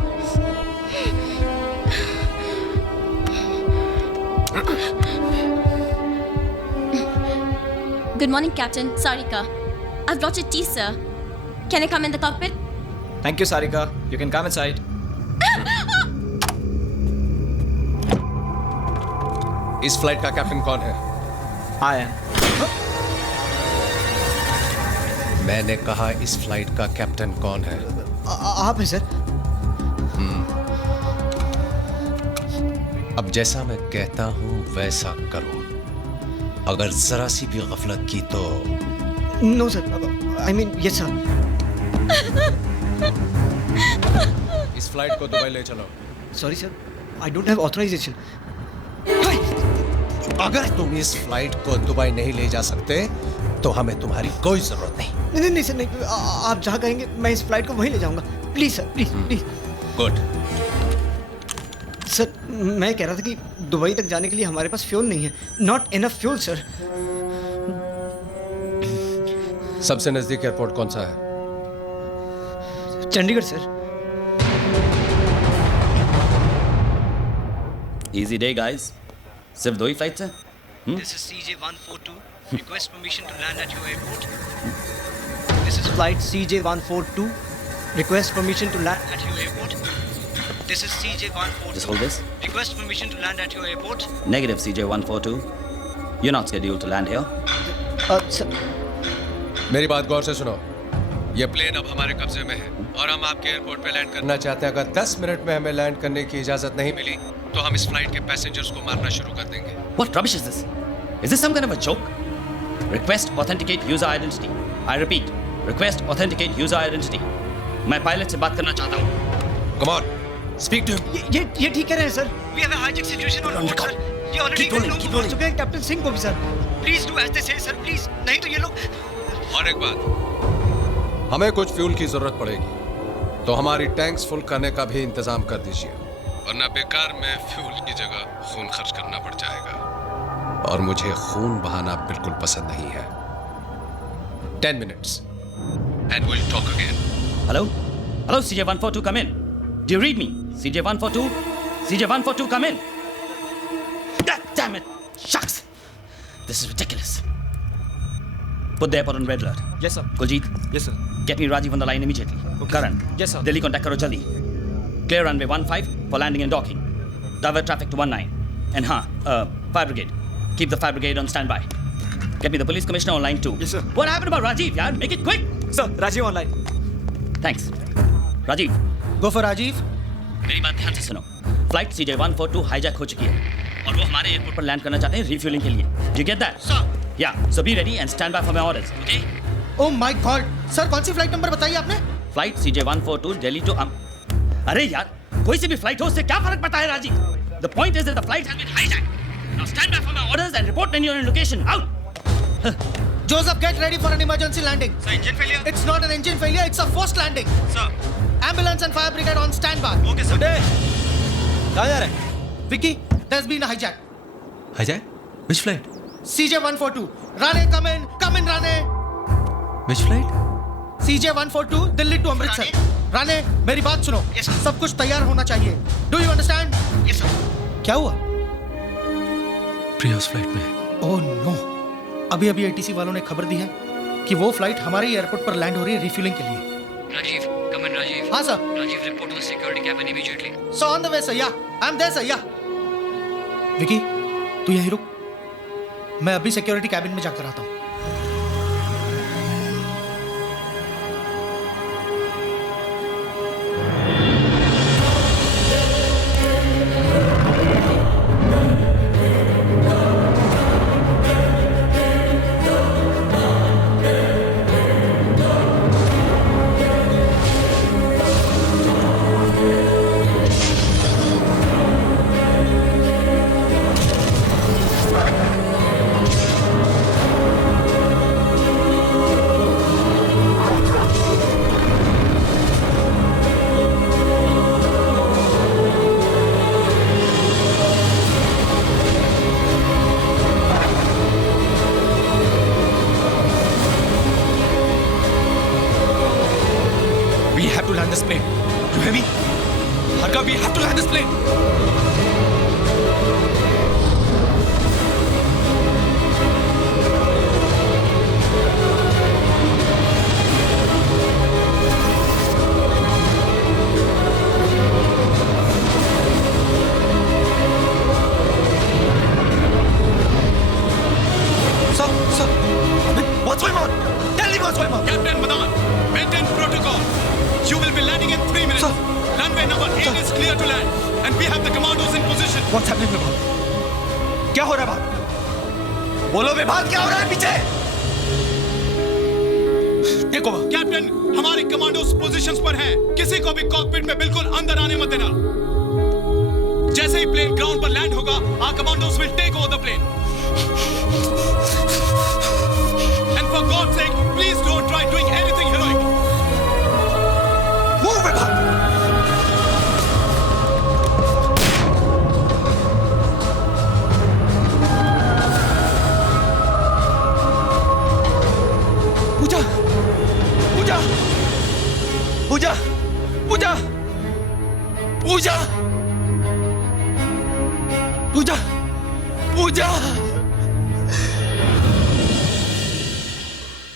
Good morning, Captain. Sarika. I've brought your tea, sir. Can I come in the cockpit? Thank you, Sarika. You can come inside. इस फ्लाइट का कैप्टन कौन है? I am. मैंने कहा इस फ्लाइट का कैप्टन कौन है? आप हैं सर। अब जैसा मैं कहता हूं वैसा करो। अगर जरा सी भी गफलत की तो no sir, I mean yes sir. इस फ्लाइट को दुबई ले चलो। Sorry sir, I don't have authorisation. अगर तुम इस फ्लाइट को दुबई नहीं ले जा सकते तो हमें तुम्हारी कोई जरूरत नहीं। नहीं सर, नहीं। आप जहाँ कहेंगे मैं इस फ्लाइट को वहीं ले जाऊंगा। Please sir, please. Good. Sir, मैं कह रहा था कि दुबई तक जाने के लिए हमारे पास फ्यूल नहीं है। Not enough fuel sir. सबसे नजदीक एयरपोर्ट कौन सा है? Chandigarh sir. Easy day, guys. सिर्फ 2 ही फ्लाइट्स हैं? This is CJ142. Request permission to land at your airport. This is flight CJ142. Request permission to land At your airport. This is CJ142. Just hold this. Request permission to land at your airport. Negative, CJ142. You're not scheduled to land here. मेरी बात गौर से सुनो। ये plane अब हमारे कब्जे में है और हम आपके एयरपोर्ट पे लैंड करना चाहते हैं। अगर 10 मिनट में हमें लैंड करने की इजाजत नहीं मिली तो हम इस फ्लाइट के पैसेंजर्स को मारना शुरू कर देंगे। What rubbish is this? Is this some kind of a joke? Request authenticate user identity. I repeat, request authenticate user identity. मैं पायलट से बात करना चाहता हूँ। Come on, speak to him. ये ठीक कह रहे हैं sir. We have a hijack situation on board, sir. ये already keep rolling. चुके हैं कैप्टन सिंह को भी sir. Please do as they say, sir. Please. नहीं तो ये लोग। और एक बात, हमें कुछ फ्यूल की जरूरत पड़ेगी तो हमारी टैंक्स फुल करने का भी इंतजाम कर दीजिए, वरना बेकार में फ्यूल की जगह खून खर्च करना पड़ जाएगा और मुझे खून बहाना बिल्कुल पसंद नहीं है। 10 minutes and we'll talk again. Hello? Hello, CJ142, come in. Do you read me? CJ142? CJ142, come in. God damn it! Shucks! This is ridiculous. Put the airport on red alert. Yes, sir. Kuljit? Yes, sir. Get me Rajiv on the line immediately. Okay. Karan? Yes, sir. Delhi contact karo jaldi. Clear runway 15 for landing and docking. Divert traffic to 19. And fire brigade. Keep the fire brigade on standby. Get me the police commissioner on line 2. Yes, sir. What happened about Rajiv, yaar? Make it quick. Sir, Rajiv online. Thanks. Rajiv. Go for Rajiv. मेरी बात ध्यान से सुनो। Flight CJ142 hijack हो चुकी है और वो हमारे एयरपोर्ट पर लैंड करना चाहते हैं रिफ्यूलिंग के लिए। Do you get that? Sir. Yeah. So be ready and stand by for my orders. Okay? Oh my God! Sir कौन सी फ्लाइट नंबर बताइए आपने? फ्लाइट CJ142 दिल्ली टू अरे यार, कोई सी भी फ्लाइट हो उससे क्या फर्क पड़ता है Rajiv? The point is that the flight has been hijacked. Now stand by for my orders and report when you're in location. Out. Joseph, get ready for an emergency landing. Sir, engine failure. It's not an engine failure. It's a forced landing. Sir. Ambulance and fire brigade on standby. Okay, sir. कहाँ जा रहे हैं? Vicky, there's been a hijack. Hijack? Which flight? CJ142. Rane, come in, Rane. Which flight? CJ 142 Delhi to Amritsar. Rane मेरी बात सुनो। सब कुछ तैयार होना चाहिए। Do you understand? Yes sir. क्या हुआ? प्रिया उस फ्लाइट में। ओह नो, अभी अभी ATC वालों ने खबर दी है कि वो फ्लाइट हमारे एयरपोर्ट पर लैंड हो रही है रिफ्यूलिंग के लिए। Rajiv, come in, Rajiv. हाँ sir. Rajiv, report to the security cabin immediately. So on the way sir, yeah. I'm there sir, yeah. Vicky, तू यहीं रुक। मैं अभी सिक्योरिटी कैबिन में जाकर आता हूँ।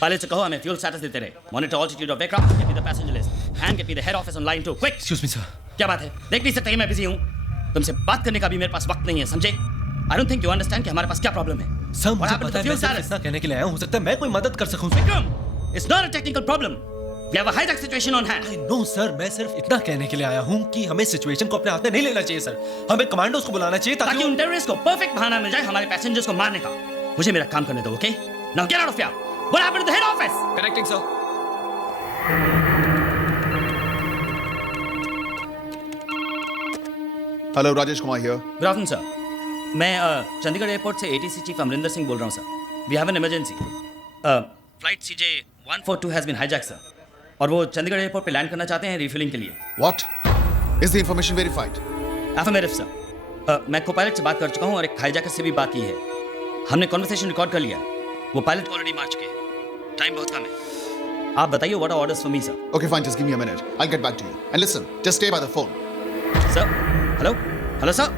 Pilot से कहो हमें फ्यूल स्टेटस देते रहे, monitor altitude of aircraft, get me the passenger list and get me the head office on line 2 quick. Excuse me sir. क्या बात है? देख नहीं सकते मैं बिजी हूँ। तुमसे बात करने का भी मेरे पास वक्त नहीं है, समझे? I don't think you understand कि हमारे पास क्या प्रॉब्लम है। सर मुझे पता है, मैं सिर्फ इतना कहने के लिए आया हूँ, हो सकता है मैं कोई मदद कर सकूँ। Vikram, it's not a technical problem. We have a hijack situation on hand. No sir, मैं सिर्फ इतना कहने के लिए आया हूँ कि हमें सिचुएशन को अपने हाथ में नहीं लेना चाहिए सर। हमें कमांडोज को बुलाना चाहिए ताकि उन टेररिस्ट को परफेक्ट बहाना मिल जाए हमारे पैसेंजर्स को मारने का। मुझे मेरा काम करने दो, okay? Now get out of here. What happened to the head office? Connecting, sir. Hello, Rajesh Kumar here. Good afternoon, sir. मैं चंडीगढ़ एयरपोर्ट से ATC चीफ अमरिंदर सिंह बोल रहा हूँ sir. We have an emergency. Flight CJ 142 has been hijacked, sir. और वो Chandigarh airport पे land करना चाहते हैं रिफ्यूलिंग के लिए। What? Is the information verified? Affirmative, sir. मैं को-पायलट से बात कर चुका हूँ और एक हाईजैकर से भी बात की है। हमने कॉन्वर्सेशन रिकॉर्ड कर लिया। वो पायलट ऑलरेडी मार चुके हैं। टाइम बहुत कम है। आप बताइए what are orders for me sir? Okay, fine, just give me a minute. I'll get back to you. And listen, just stay by the phone. Sir, hello? Hello, sir?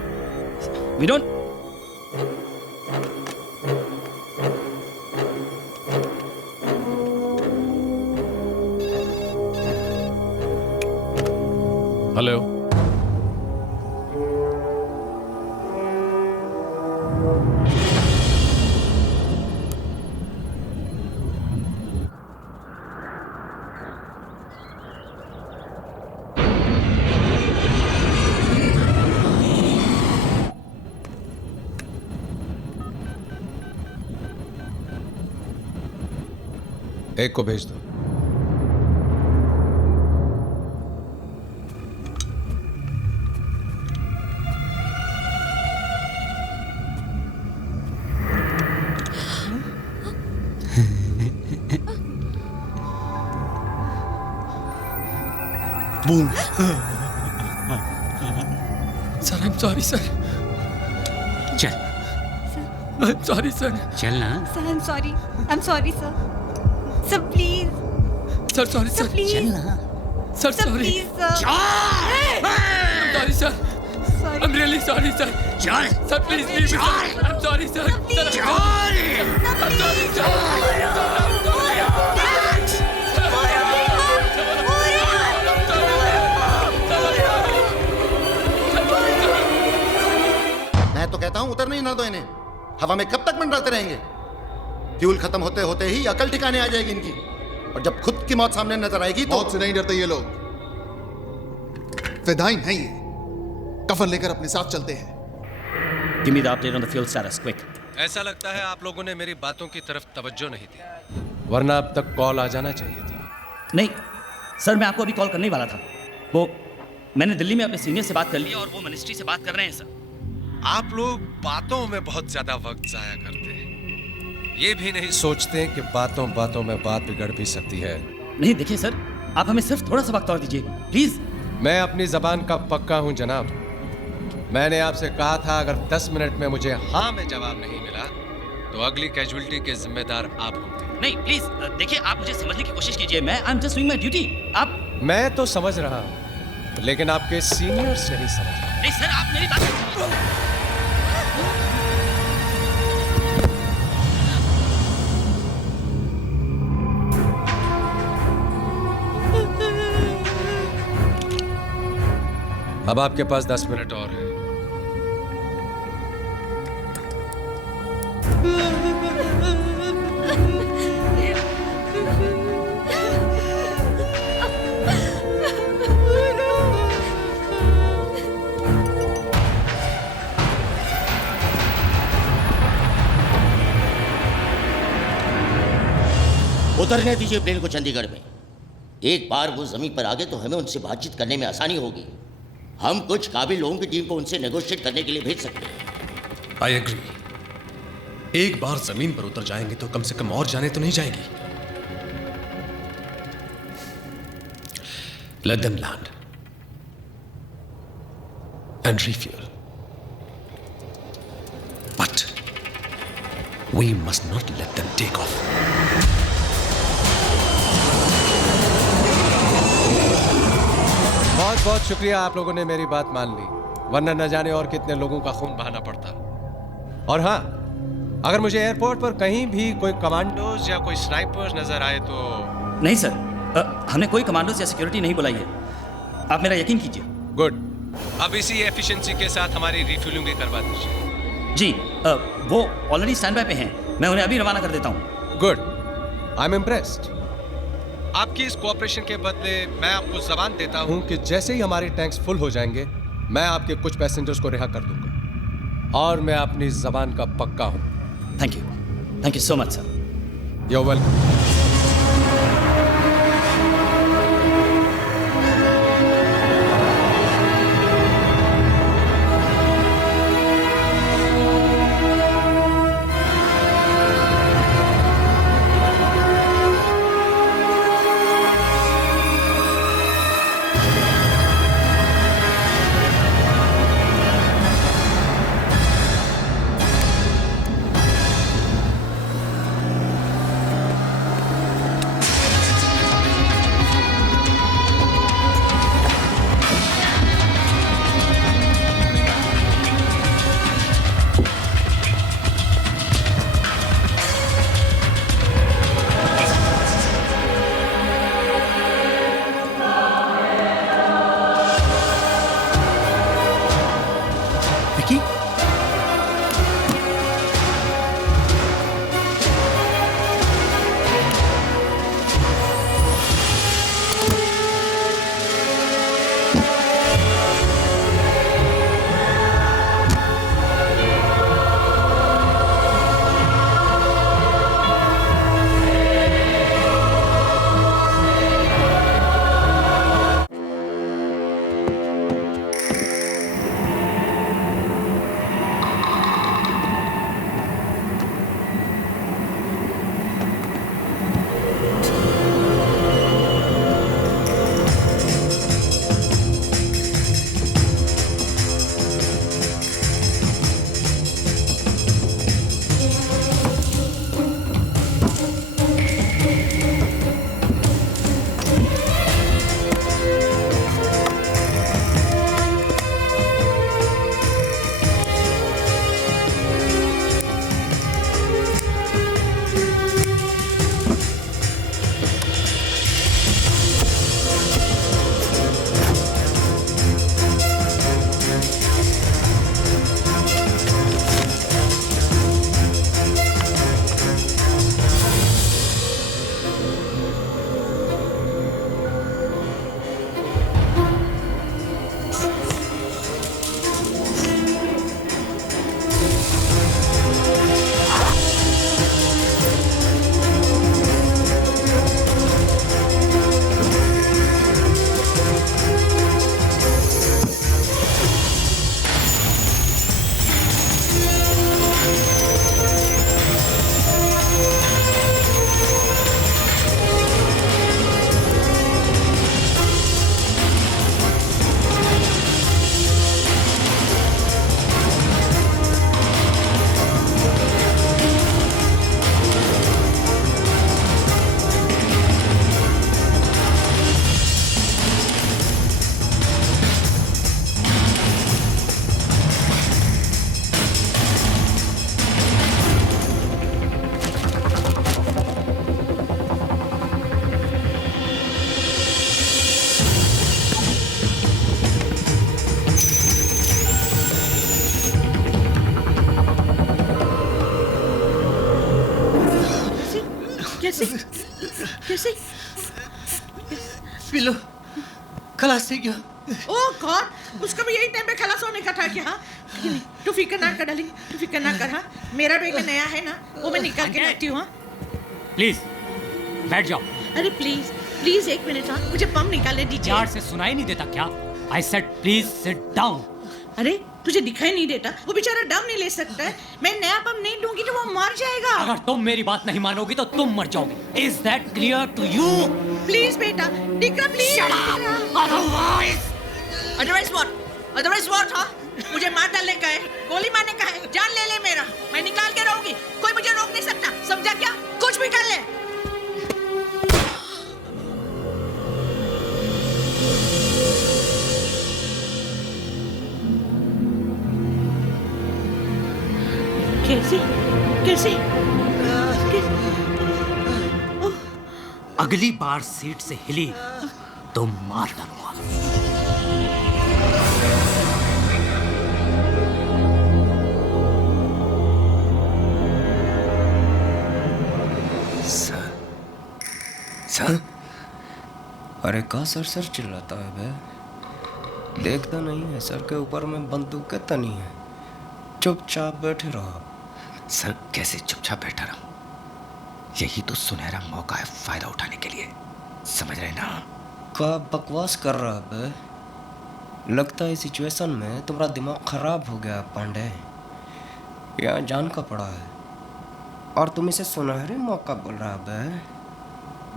We don't... Hello? एक को भेज दो। Boom. Sir, I'm sorry, sir. चल। I'm sorry, sir. चल ना। Sir, I'm sorry. I'm sorry, sir. Sir please sir sorry sir please sir sorry sorry sir I'm really sorry sir sir please leave me sir I'm sorry sir I'm sorry sir मैं तो कहता हूं उतरने ही ना दो इन्हें। हवा में कब तक मंडराते रहेंगे? फ्यूल खत्म होते होते ही अकल ठिकाने आ जाएगी इनकी, और जब खुद की मौत सामने नजर आएगी तो मौत से नहीं डरते ये लोग, फिदाइन हैं ये, कफन लेकर अपने साथ चलते हैं। Give me the update on the fuel status, quick. ऐसा लगता है आप लोगों ने मेरी बातों की तरफ तवज्जो नहीं दी, वरना अब तक कॉल आ जाना चाहिए था। नहीं सर, मैं आपको अभी कॉल करने ही वाला था। वो मैंने दिल्ली में अपने सीनियर से बात कर ली और वो मिनिस्ट्री से बात कर रहे हैं सर। आप लोग बातों में बहुत ज्यादा वक्त जाया करते हैं, ये भी नहीं सोचते कि बातों बातों में बात बिगड़ भी सकती है। नहीं देखिए सर, आप हमें सिर्फ थोड़ा सा वक्त और दीजिए प्लीज। मैं अपनी जबान का पक्का हूं जनाब। मैंने आपसे कहा था अगर 10 मिनट में मुझे हाँ में जवाब नहीं मिला तो अगली कैजुअलिटी के जिम्मेदार आप होंगे। नहीं प्लीज देखिए, आप मुझे समझने की कोशिश कीजिए। मैं I am just doing my duty. आप मैं तो समझ रहा हूं, लेकिन आपके सीनियर से नहीं समझ रहा। नहीं सर, आप मेरी बात अब आपके पास 10 मिनट और है। उतरने दीजिए प्लेन को चंडीगढ़ में। एक बार वो जमीन पर आ गए तो हमें उनसे बातचीत करने में आसानी होगी। हम कुछ काबिल लोगों की टीम को उनसे नेगोशिएट करने के लिए भेज सकते हैं। I agree. एक बार जमीन पर उतर जाएंगे तो कम से कम और जाने तो नहीं जाएंगी। Let them land and refuel, but we must not let them take off. बहुत बहुत शुक्रिया, आप लोगों ने मेरी बात मान ली, वरना न जाने और कितने लोगों का खून बहाना पड़ता। और हाँ, अगर मुझे एयरपोर्ट पर कहीं भी कोई कमांडोज या कोई स्नाइपर्स नजर आए तो। नहीं सर, हमने कोई कमांडोज या सिक्योरिटी नहीं बुलाई है, आप मेरा यकीन कीजिए। गुड, अब इसी एफिशिएंसी के साथ हमारी रिफ्यूलिंग भी करवा दीजिए। जी, वो ऑलरेडी स्टैंड बाय पे हैं, मैं उन्हें अभी रवाना कर देता हूँ। Good, I am impressed. आपकी इस कोऑपरेशन के बदले मैं आपको जबान देता हूं कि जैसे ही हमारे टैंक्स फुल हो जाएंगे मैं आपके कुछ पैसेंजर्स को रिहा कर दूंगा, और मैं अपनी जबान का पक्का हूं। Thank you so much sir. You are welcome. कैसे कैसे पिलो खलास थी क्या? ओह गॉड, उसका भी यही टाइम पे खलास होने का था क्या? हाँ, तू फिक्र ना कर डार्लिंग, तू फिक्र ना कर। हाँ, मेरा बेटा नया है ना, वो मैं निकाल के रखती हूँ। प्लीज बैठ जाओ। अरे प्लीज प्लीज एक मिनट, हाँ मुझे पम निकालने दीजिए। यार से सुनाई नहीं देता क्या? I said please sit down. अरे तुझे दिखाई नहीं देता? वो बेचारा दम नहीं ले सकता है। मैं नया पम नहीं दूंगी तो वो मर जाएगा। अगर तुम मेरी बात नहीं मानोगी तो तुम मर जाओगे। Is that clear to you? Please बेटा, दिक्कत प्लीज। Otherwise what? हाँ, मुझे मार डालने का है, गोली मारने का है, जान ले ले मेरा, मैं निकाल के रहूंगी, कोई मुझे रोक नहीं सकता, समझा क्या? कुछ भी कर ले। कैसे? अगली बार सीट से हिली तो मार डालूंगा। सर अरे का सर चिल्लाता है बे? देखता नहीं है सर के ऊपर में बंदूक के तनी है, चुपचाप बैठे रहो। सर कैसे चुपचाप बैठा रहा? यही तो सुनहरा मौका है फायदा उठाने के लिए, समझ रहे ना? का बकवास कर रहा है बे? लगता है सिचुएशन में तुम्हारा दिमाग खराब हो गया पांडे। यहाँ जान का पड़ा है और तुम इसे सुनहरे मौका बोल रहा है बे?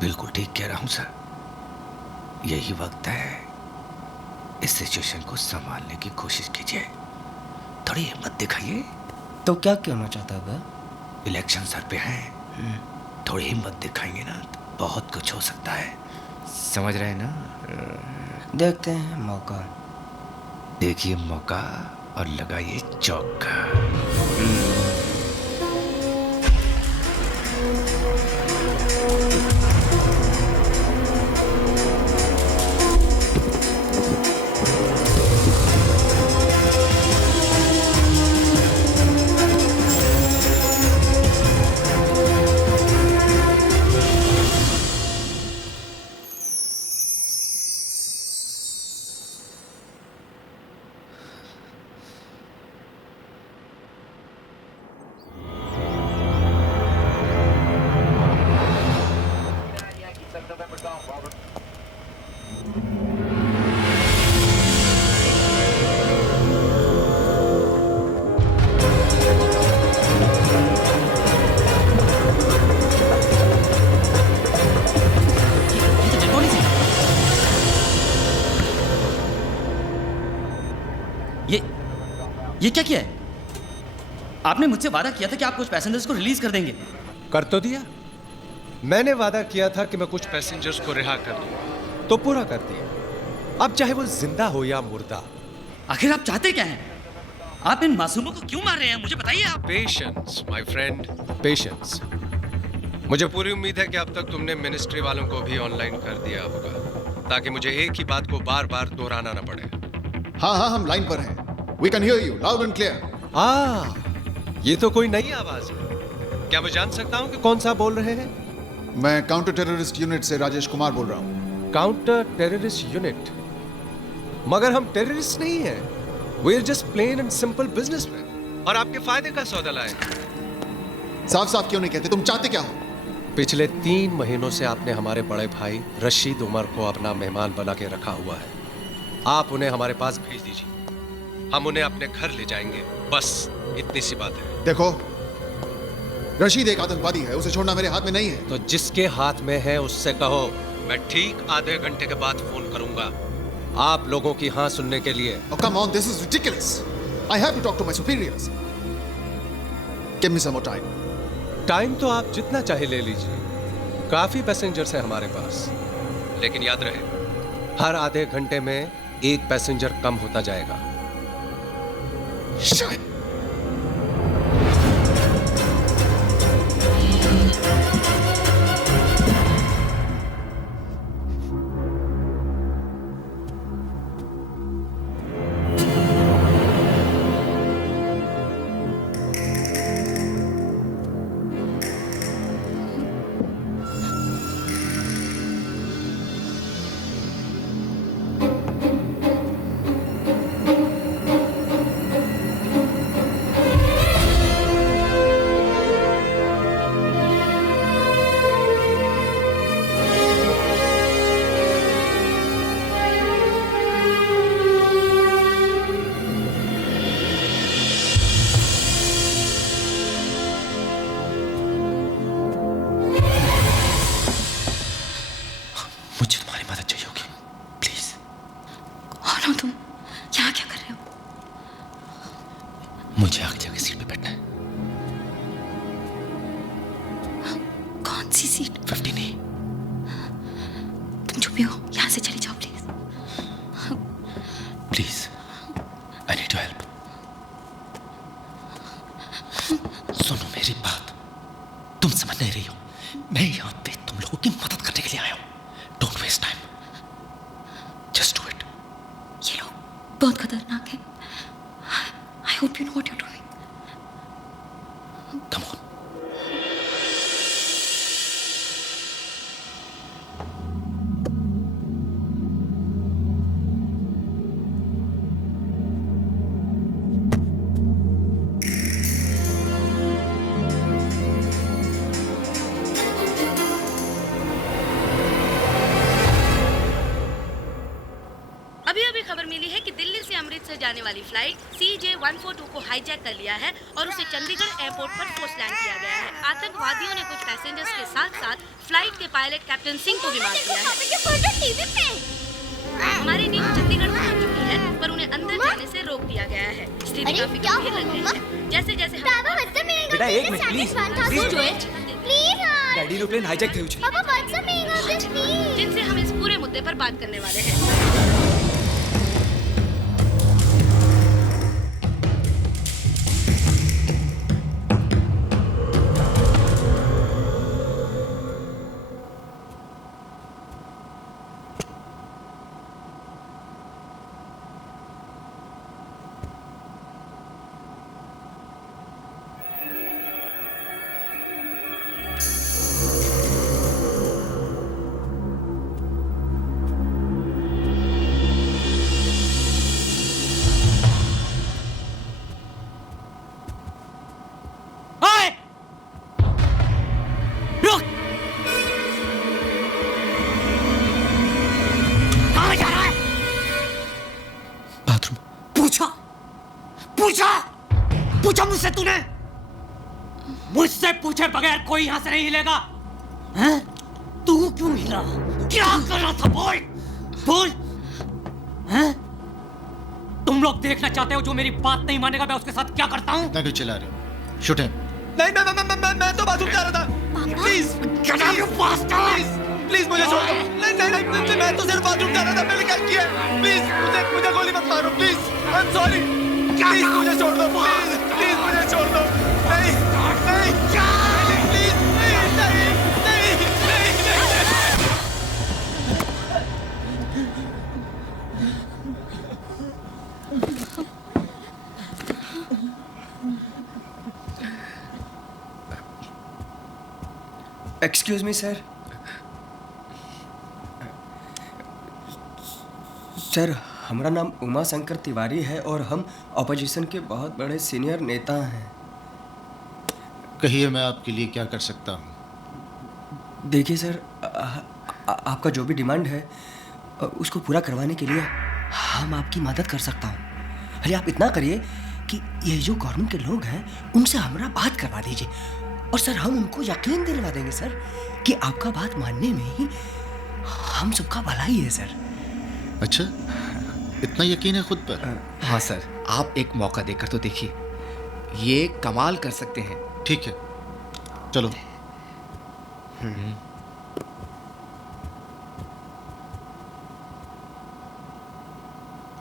बिल्कुल ठीक कह रहा हूँ सर, यही वक्त है, इस सिचुएशन को संभालने की कोशिश कीजिए, थोड़ी हिम्मत दिखाइए। तो क्या कहना चाहता है बे? इलेक्शन सर पे हैं, थोड़ी हिम्मत दिखाएंगे ना तो बहुत कुछ हो सकता है, समझ रहे हैं ना? देखते हैं मौका। देखिए मौका और लगाइए चौका। ये क्या किया है? आपने मुझसे वादा किया था कि आप कुछ पैसेंजर्स को रिलीज कर देंगे। कर तो दिया। मैंने वादा किया था कि मैं कुछ पैसेंजर्स को रिहा कर दूं, तो पूरा कर दिया। अब चाहे वो जिंदा हो या मुर्दा। आखिर आप चाहते क्या हैं? आप इन मासूमों को क्यों मार रहे हैं, मुझे बताइए आप। Patience my friend, patience. मुझे पूरी उम्मीद है कि अब तक तुमने मिनिस्ट्री वालों को भी ऑनलाइन कर दिया होगा, ताकि मुझे एक ही बात को बार बार दोहराना न पड़े। हाँ, हम लाइन पर हैं। We can hear you loud and clear. ये तो कोई नई आवाज है। क्या मैं जान सकता हूँ कि कौन सा बोल रहे हैं? मैं काउंटर टेररिस्ट यूनिट से राजेश कुमार बोल रहा हूँ। Counter terrorist unit? मगर हम टेररिस्ट नहीं हैं। We are just plain and simple businessmen। और आपके फायदे का सौदा लाए। साफ साफ क्यों नहीं कहते? तुम चाहते क्या हो? पिछले 3 महीनों से आपने हमारे बड़े भाई रशीद उमर को अपना मेहमान बना के रखा हुआ है। आप उन्हें हमारे पास भेज दीजिए, हम उन्हें अपने घर ले जाएंगे, बस इतनी सी बात है। देखो, रशीद एक आतंकवादी है, उसे छोड़ना मेरे हाथ में नहीं है। तो जिसके हाथ में है उससे कहो मैं ठीक आधे घंटे के बाद फोन करूंगा आप लोगों की हाँ सुनने के लिए। Oh come on, this is ridiculous. I have to talk to my superiors. Give me some more time. Time तो आप जितना चाहे ले लीजिए, काफी पैसेंजर्स हैं हमारे पास, लेकिन याद रहे हर आधे घंटे में एक पैसेंजर कम होता जाएगा। Shit. सी सीट? 50 नहीं। तुम जो भी हो यहाँ से चले जाओ please. Please, I need your help. सुनो मेरी बात, तुम समझ नहीं रही हो। मैं यहाँ पे तुम लोगों की मदद करने के लिए आया हूँ। Don't waste time, just do it. ये लोग बहुत खतरनाक है। I hope you know what you are doing. Come on. जाने वाली फ्लाइट CJ142 को हाईजैक कर लिया है और उसे चंडीगढ़ एयरपोर्ट पर फोर्स लैंड किया गया है। आतंकवादियों ने कुछ पैसेंजर्स के साथ-साथ फ्लाइट के पायलट कैप्टन सिंह को भी मार दिया है। हमारी टीम चंडीगढ़ पहुंच चुकी है, पर उन्हें अंदर जाने से रोक दिया गया है। स्थिति काफी गंभीर लग रही है। जैसे-जैसे बेटा एक minute please daddy aeroplane hijack थे जिनसे हम इस पूरे मुद्दे पर बात करने वाले हैं। पूछा मुझसे तूने? मुझसे पूछे बगैर कोई यहाँ से नहीं हिलेगा। हैं? तू क्यों हिला? क्या कर रहा था? बोल, बोल। हैं? तुम लोग देखना चाहते हो जो मेरी बात नहीं मानेगा मैं उसके साथ क्या करता हूँ? क्यों चिल्ला रहे हो? Shoot him. नहीं मैं तो बाथरूम जा रहा था। प्लीज प्लीज मुझे छोड़ दो। नहीं मैं तो सिर्फ बाथरूम जा रहा था। मैंने क्या किया? प्लीज मुझे गोली मत मारो please. I am sorry. Please मुझे छोड़ दो। प्लीज मुझे छोड़ दो। नहीं प्लीज नहीं। Excuse me sir. सर हमारा नाम उमा शंकर तिवारी है और हम ऑपोजिशन के बहुत बड़े सीनियर नेता हैं। कहिए मैं आपके लिए क्या कर सकता हूँ? देखिए सर, आपका जो भी डिमांड है उसको पूरा करवाने के लिए हम आपकी मदद कर सकता हूँ। अरे आप इतना करिए कि ये जो गवर्नमेंट के लोग हैं उनसे हमारा बात करवा दीजिए और सर हम उनको यकीन दिलवा देंगे सर कि आपका बात मानने में ही हम सबका भलाई है सर। अच्छा, इतना यकीन है खुद पर? हाँ सर, आप एक मौका देकर तो देखिए, ये कमाल कर सकते हैं। ठीक है, चलो।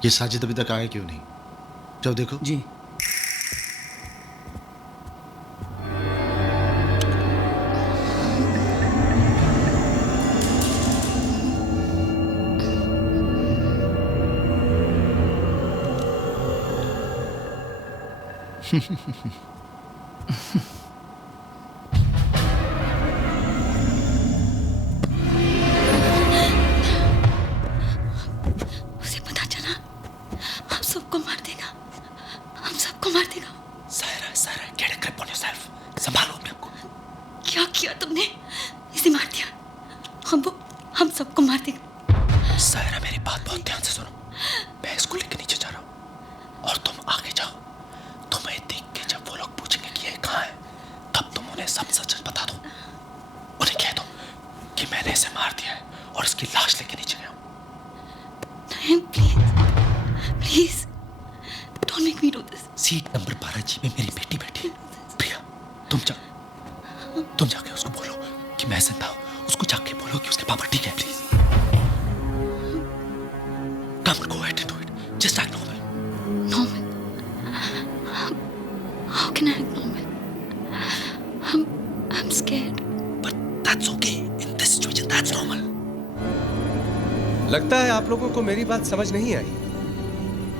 ये साजिद अभी तक आए क्यों नहीं? जाओ देखो। जी। उसे पता चला हम सबको मार देगा, हम सबको मार देगा। Saira, get a grip on yourself. संभालो अपने आप को। क्या किया तुमने? इसे मार दिया। हम सबको मार देगा। सायरा मेरी बात बहुत ध्यान से सुनो। मैं इसको लेके नीचे जा रहा हूँ और तुम आगे जाओ। तुम्हें देख के जब वो लोग पूछेंगे कि ये कहाँ है, तब तुम उन्हें सब सच बता दो। उन्हें कह दो कि मैंने इसे मार दिया है और इसकी लाश लेके नीचे गया हूँ। नहीं, please don't make me do this. Seat number 12G में मेरी बेटी बैठी है। प्रिया, तुम जाके उसको बोलो कि कि मैं जिंदा हूं, उसको जाके बोलो कि उसके पापा ठीक है please. Come on, go ahead and do it. Just act normal. Normal? How can I act normal? I'm scared. But that's okay. In this situation, that's normal. लगता है आप लोगों को मेरी बात समझ नहीं आई,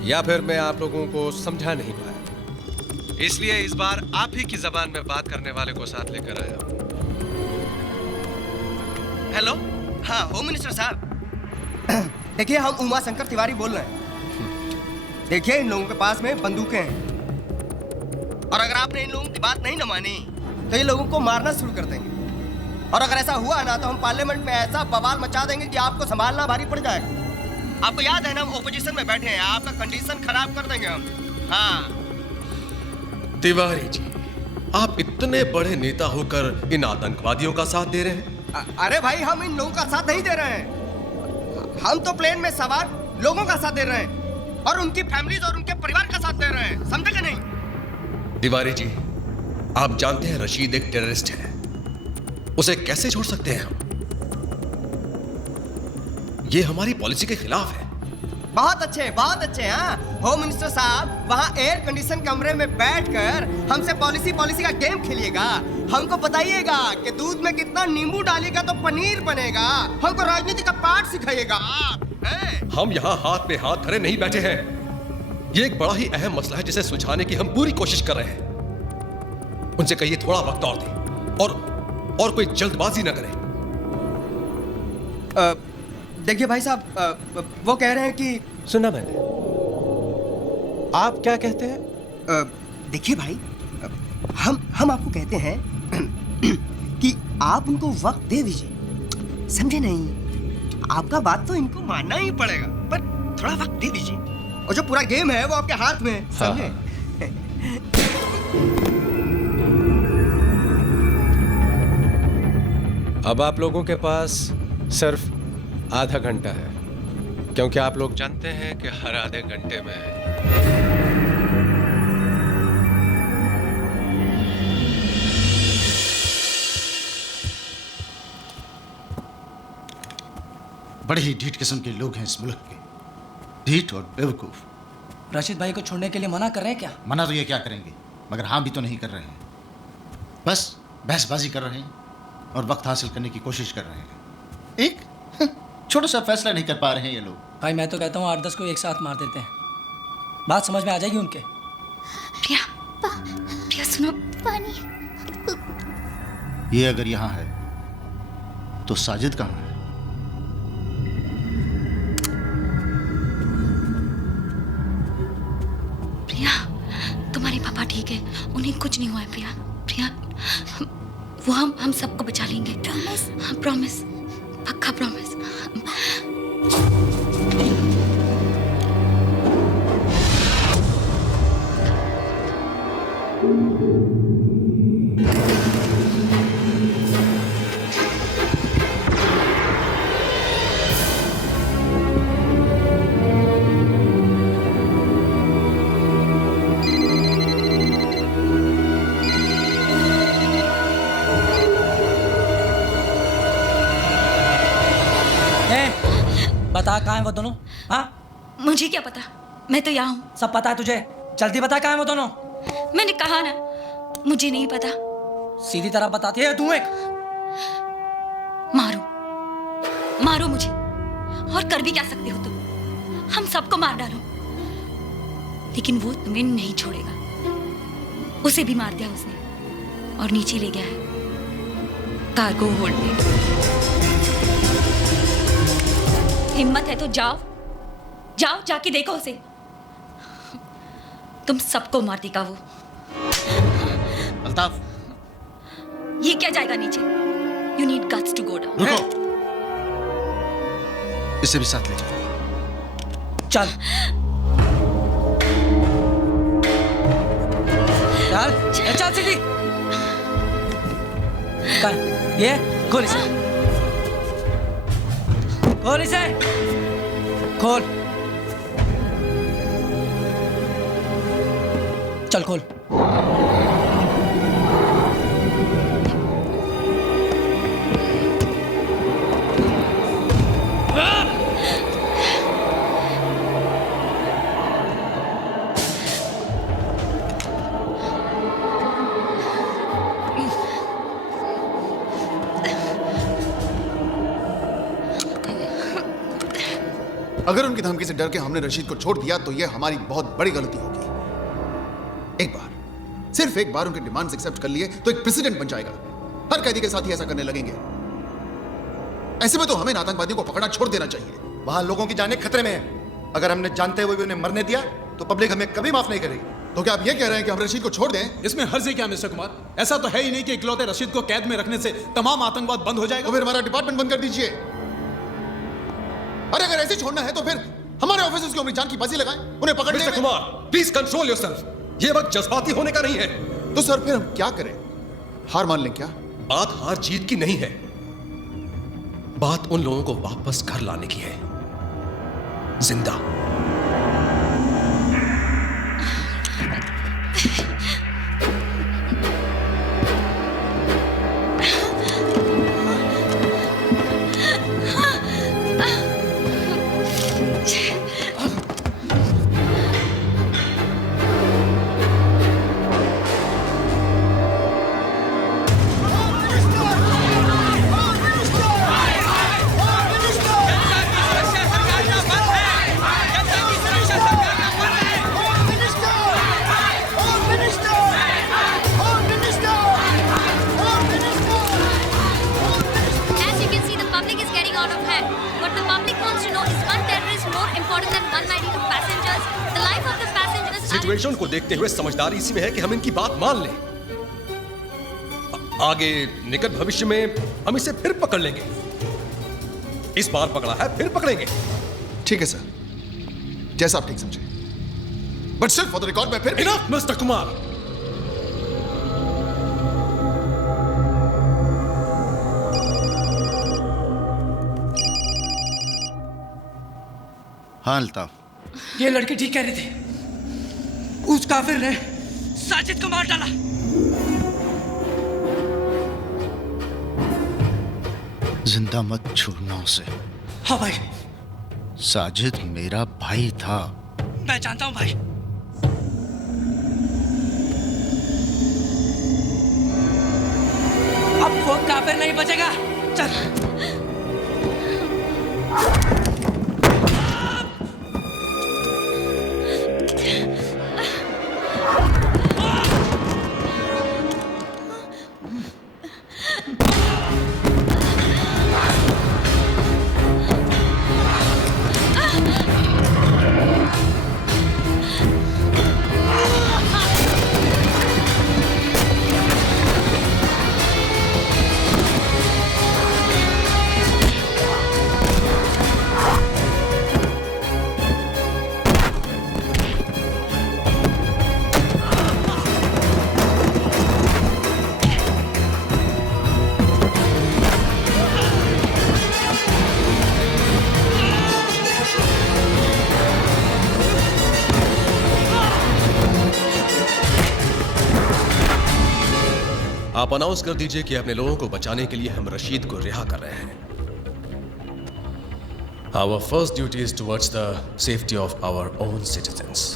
या फिर मैं आप लोगों को समझा नहीं पाया। इसलिए इस बार आप ही की जबान में बात करने वाले को साथ लेकर आया हूं। हेलो, हाँ होम मिनिस्टर साहब। देखिए हम उमा शंकर तिवारी बोल रहे हैं। देखिए इन लोगों के पास में बंदूकें हैं, और अगर आपने इन लोगों की बात नहीं न मानी तो ये लोगों को मारना शुरू कर देंगे, और अगर ऐसा हुआ ना तो हम पार्लियामेंट में ऐसा बवाल मचा देंगे कि आपको संभालना भारी पड़ जाएगा। आपको याद है ना हम ओपोजिशन में बैठे हैं, आपका कंडीशन खराब कर देंगे हम। हाँ तिवारी जी, आप इतने बड़े नेता होकर इन आतंकवादियों का साथ दे रहे हैं? अरे भाई हम इन लोगों का साथ नहीं दे रहे हैं, हम तो प्लेन में सवार लोगों का साथ दे रहे हैं और उनकी फैमिलीज और उनके परिवार का साथ दे रहे हैं, समझे कि नहीं? तिवारी जी, आप जानते हैं रशीद एक टेररिस्ट है, उसे कैसे छोड़ सकते हैं हम? ये हमारी पॉलिसी के खिलाफ है। बहुत अच्छे हाँ होम मिनिस्टर साहब वहाँ एयर कंडीशन कमरे में बैठकर हमसे पॉलिसी का गेम खेलिएगा, हमको बताइएगा कि दूध में कितना नींबू डालिएगा तो पनीर बनेगा, हमको राजनीति का पाठ सिखाइएगा आप। हम यहाँ हाथ में हाथ धरे नहीं बैठे हैं, ये एक बड़ा ही अहम मसला है जिसे सुलझाने की हम पूरी कोशिश कर रहे हैं। उनसे कहिए थोड़ा वक्त और दें और कोई जल्दबाजी न करें। देखिए भाई साहब, वो कह रहे हैं कि सुना मैंने, आप क्या कहते हैं? देखिए भाई, हम आपको कहते हैं कि आप उनको वक्त दे दीजिए, समझे नहीं? आपका बात तो इनको मानना ही पड़ेगा, पर थोड़ा वक्त दे दीजिए, और जो पूरा गेम है वो आपके हाथ में है, समझे? अब आप लोगों के पास सिर्फ आधा घंटा है, क्योंकि आप लोग जानते हैं कि हर आधे घंटे में बड़े ही ढीठ किस्म के लोग हैं इस मुल्क के, ढीठ और बेवकूफ। राशिद भाई को छोड़ने के लिए मना कर रहे हैं क्या? मना तो ये क्या करेंगे, मगर हाँ भी तो नहीं कर रहे हैं, बस बहसबाजी कर रहे हैं और वक्त हासिल करने की कोशिश कर रहे हैं। एक छोटा सा फैसला नहीं कर पा रहे हैं ये लोग। भाई मैं तो कहता हूँ 8-10 को एक साथ मार देते हैं, बात समझ में आ जाएगी उनके। प्रिया सुनो, पानी। ये अगर यहाँ है तो साजिद कहाँ है? प्रिया, तुम्हारे पापा ठीक है, उन्हें कुछ नहीं हुआ है। प्रिया वो हम सबको बचा लेंगे। प्रॉमिस? हाँ प्रॉमिस, पक्का प्रॉमिस। बता कहाँ हैं वो दोनों? हाँ मुझे क्या पता, मैं तो यहाँ हूँ। सब पता है तुझे, जल्दी बता कहाँ हैं वो दोनों? मैंने कहा ना मुझे नहीं पता। सीधी तरह बताती है तू। एक मारो मुझे, और कर भी क्या सकते हो तुम? हम सबको मार डालो, लेकिन वो तुम्हें नहीं छोड़ेगा। उसे भी मार दिया उसने और नीचे ले गया है कार्गो होल्ड पे। हिम्मत है तो जाओ जाके देखो उसे, तुम सबको मार देगा वो। अल्ताफ, ये क्या जाएगा नीचे? You need guts to go down. रुको, इसे भी साथ ले जाओ। चल चल सीधी। ये खोल इसे, खोल इसे, खोल। चल खोल। अगर उनकी धमकी से डर के हमने रशीद को छोड़ दिया तो यह हमारी बहुत बड़ी गलती होगी। एक बार, सिर्फ एक बार उनके डिमांड्स एक्सेप्ट कर लिए तो एक प्रेसिडेंट बन जाएगा। हर कैदी के साथ ही ऐसा करने लगेंगे। ऐसे में तो हमें आतंकवादियों को पकड़ना छोड़ देना चाहिए। वहां लोगों की जानें खतरे में है। अगर हमने जानते हुए भी उन्हें मरने दिया तो पब्लिक हमें कभी माफ नहीं करेगी। तो क्या आप ये कह रहे हैं कि हम रशीद को छोड़ दें? इसमें हर्ज है क्या मिस्टर कुमार? ऐसा तो है ही नहीं कि इकलौते रशीद को कैद में रखने से तमाम आतंकवाद बंद हो जाएगा। तो फिर हमारा डिपार्टमेंट बंद कर दीजिए। अरे अगर ऐसे छोड़ना है तो फिर हमारे ऑफिसर्स की अपनी जान की बाजी लगाएं, उन्हें पकड़ने mister Kumar, please control yourself. ये वक्त जज्बाती होने का नहीं है। तो सर फिर हम क्या करें? हार मान लें क्या? बात हार जीत की नहीं है, बात उन लोगों को वापस घर लाने की है, जिंदा। सिचुएशन को देखते हुए समझदारी इसी में है कि हम इनकी बात मान लें। आगे निकट भविष्य में हम इसे फिर पकड़ लेंगे। इस बार पकड़ा है, फिर पकड़ेंगे। ठीक है सर, जैसा आप ठीक समझे। बट सिर्फ फॉर द रिकॉर्ड में फिर इनफ मिस्टर कुमार। हाँ अल्ताफ, ये लड़के ठीक कह रहे थे। उस काफिर ने साजिद को मार डाला। जिंदा मत छोड़ना उसे। हाँ भाई। साजिद मेरा भाई था। मैं जानता हूं भाई। अब वो काफिर नहीं बचेगा। चल। आप अनाउंस कर दीजिए कि अपने लोगों को बचाने के लिए हम रशीद को रिहा कर रहे हैं। Our first duty is towards the safety of our own citizens.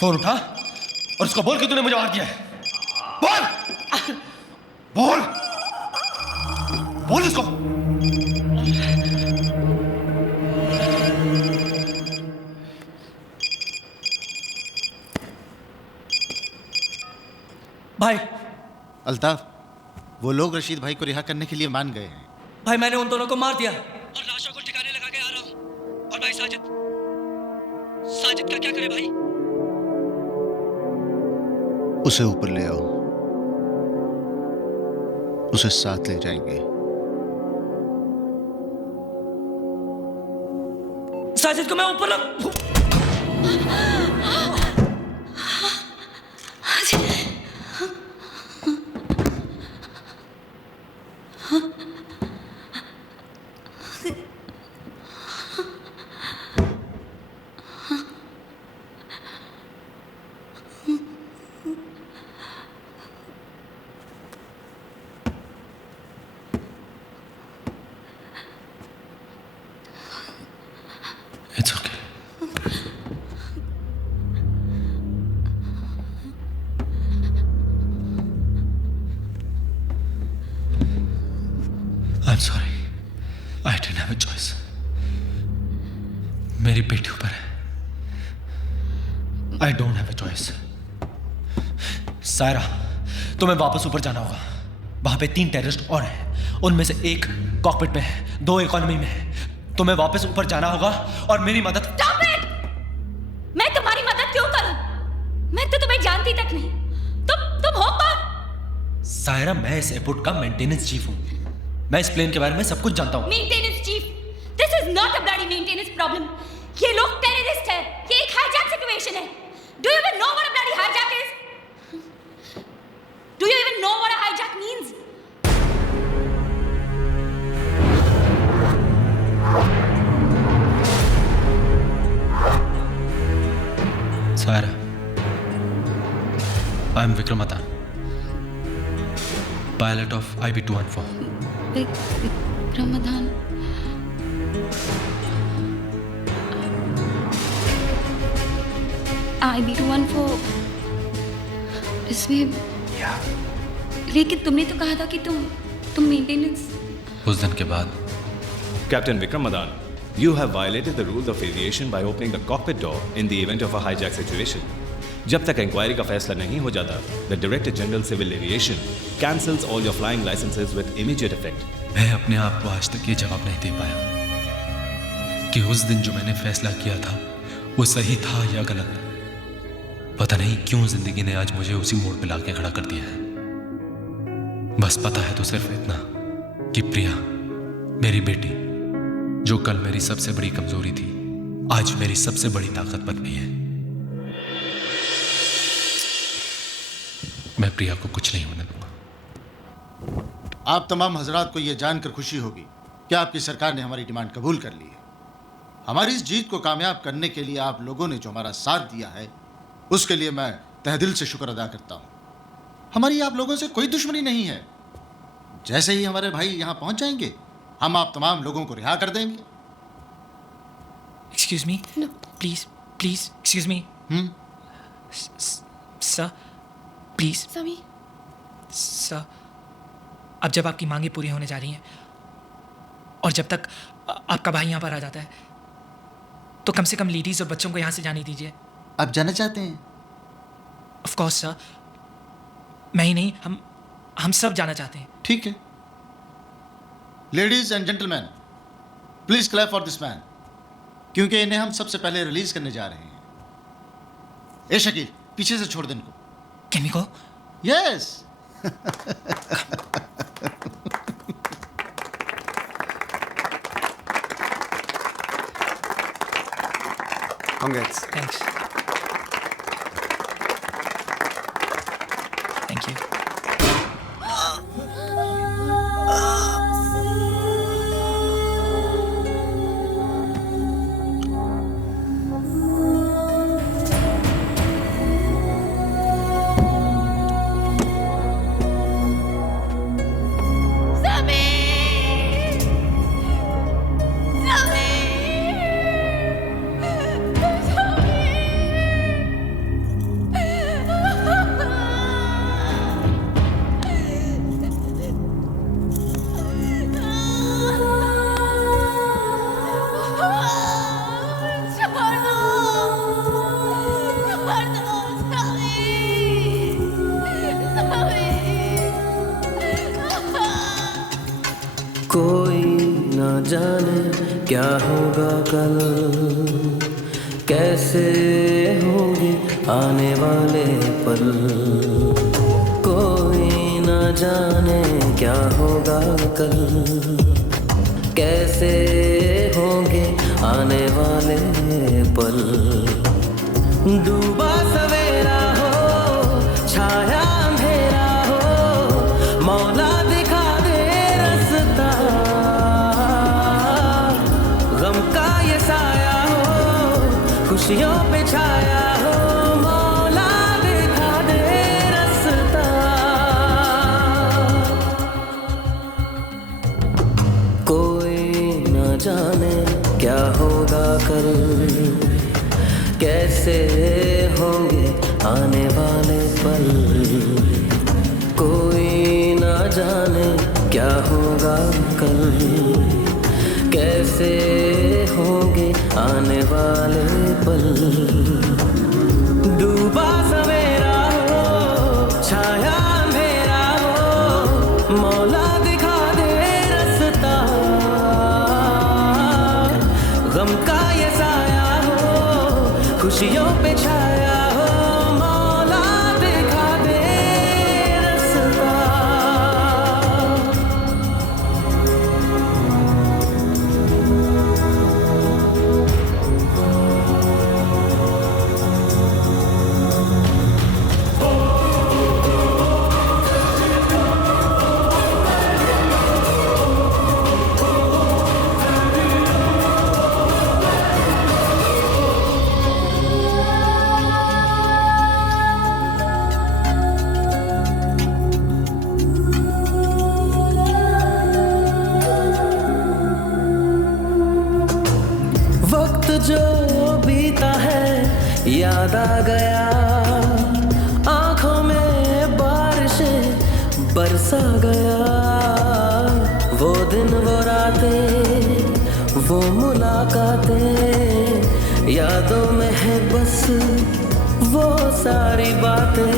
Phone उठा और उसको बोल कि तूने मुझे मार दिया है। बोल बोल बोल उसको। भाई अल्ताफ, वो लोग रशीद भाई को रिहा करने के लिए मान गए हैं। भाई मैंने उन दोनों को मार दिया और लाशों को ठिकाने लगा के आ रहा हूं। और भाई साजिद, साजिद का क्या करे भाई? उसे ऊपर ले आओ, उसे साथ ले जाएंगे। साजिद को मैं ऊपर रख। It's okay. I'm sorry. I didn't have a choice. मेरी बेटी ऊपर है. I don't have a choice. Saira, तुम्हें वापस ऊपर जाना होगा. वहां पे 3 टेररिस्ट और हैं. उनमें से एक कॉकपिट में है, 2 इकोनॉमी में है. तुम्हें वापस ऊपर जाना होगा और मेरी मदद। Stop it! मैं तुम्हारी मदद क्यों करूं? मैं तो तुम्हें जानती तक नहीं. तुम हो कौन? सायरा, मैं इस एयरपोर्ट का मेंटेनेंस चीफ हूं. मैं इस प्लेन के बारे में सब कुछ जानता हूं. Maintenance chief, this is not a bloody maintenance problem. ये लोग टेररिस्ट हैं. ये एक हाईजैक सिचुएशन है. Do you even know what a bloody hijack is? Do you even know what a hijack means? Saira, I am Vikram Atan, pilot of IB-214. Vikram Atan. IB-214 इसमें लेकिन तुमने तो कहा था कि तुम मेंटेनेंस। उस दिन के बाद Captain Vikram Madan, you have violated the rules of aviation by opening the cockpit door in the event of a hijack situation. जब तक इंक्वायरी का फैसला नहीं हो जाता, the Director General Civil Aviation cancels all your flying licenses with immediate effect. मैं अपने आप को आज तक ये जवाब नहीं दे पाया कि उस दिन जो मैंने फैसला किया था वो सही था या गलत. पता नहीं क्यों जिंदगी ने आज मुझे उसी मोड़ पे लाके खड़ा कर दिया है. बस पता है तो सिर्फ इतना कि प्रिया, मेरी बेटी, जो कल मेरी सबसे बड़ी कमजोरी थी, आज मेरी सबसे बड़ी ताकत बन गई है. मैं प्रिया को कुछ नहीं होने दूंगा. आप तमाम हजरात को यह जानकर खुशी होगी कि आपकी सरकार ने हमारी डिमांड कबूल कर ली है. हमारी इस जीत को कामयाब करने के लिए आप लोगों ने जो हमारा साथ दिया है, उसके लिए मैं तहे दिल से शुक्र अदा करता हूं. हमारी आप लोगों से कोई दुश्मनी नहीं है. जैसे ही हमारे भाई यहां पहुंच जाएंगे, हम आप तमाम लोगों को रिहा कर देंगे. Excuse me? No. Please, excuse me. Sir, please. Sir, अब जब आपकी मांगे पूरी होने जा रही हैं और जब तक आपका भाई यहाँ पर आ जाता है, तो कम से कम लेडीज और बच्चों को यहाँ से जाने दीजिए. आप जाना चाहते हैं? Of course, sir. मैं ही नहीं, हम सब जाना चाहते हैं. ठीक है. Ladies and gentleman, please clap for this man, क्योंकि इन्हें हम सबसे पहले रिलीज करने जा रहे हैं. ए शकील, पीछे से छोड़ दे इनको. Can we go? Yes. Congrats. Thanks. Thank you. कोई ना जाने क्या होगा कल, कैसे होंगे आने वाले पल, कोई न जाने क्या होगा कल, कैसे होंगे आने वाले पल। डूबा सवेरा हो, छाया अंधेरा हो, मौला दिखा दे रास्ता, गम का ये साया हो, खुशियों पे छाया हो, मौला दिखा दे रास्ता। कोई न जाने क्या होगा कल, कैसे होंगे आने वाले पल, कोई न जाने क्या होगा कल, कैसे होंगे आने वाले पल। डूबा सवेरा हो, छाया अंधेरा हो, मौला दिखा दे रास्ता, गम का ये साया हो, खुशियों पे छाया हो, मौला दिखा दे रास्ता। वक्त जो बीता है याद आ गया, आंखों में बारिशें बरसा गया, वो दिन वो रातें वो मुलाकातें, यादों में है बस वो सारी बातें।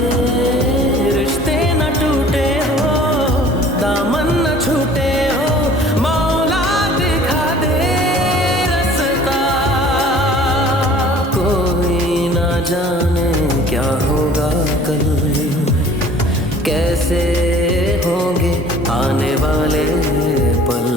रिश्ते न टूटे हो, दामन न छूटे हो, मौला दिखा दे रास्ता। कोई न जाने क्या होगा कल, कैसे होंगे आने वाले पल।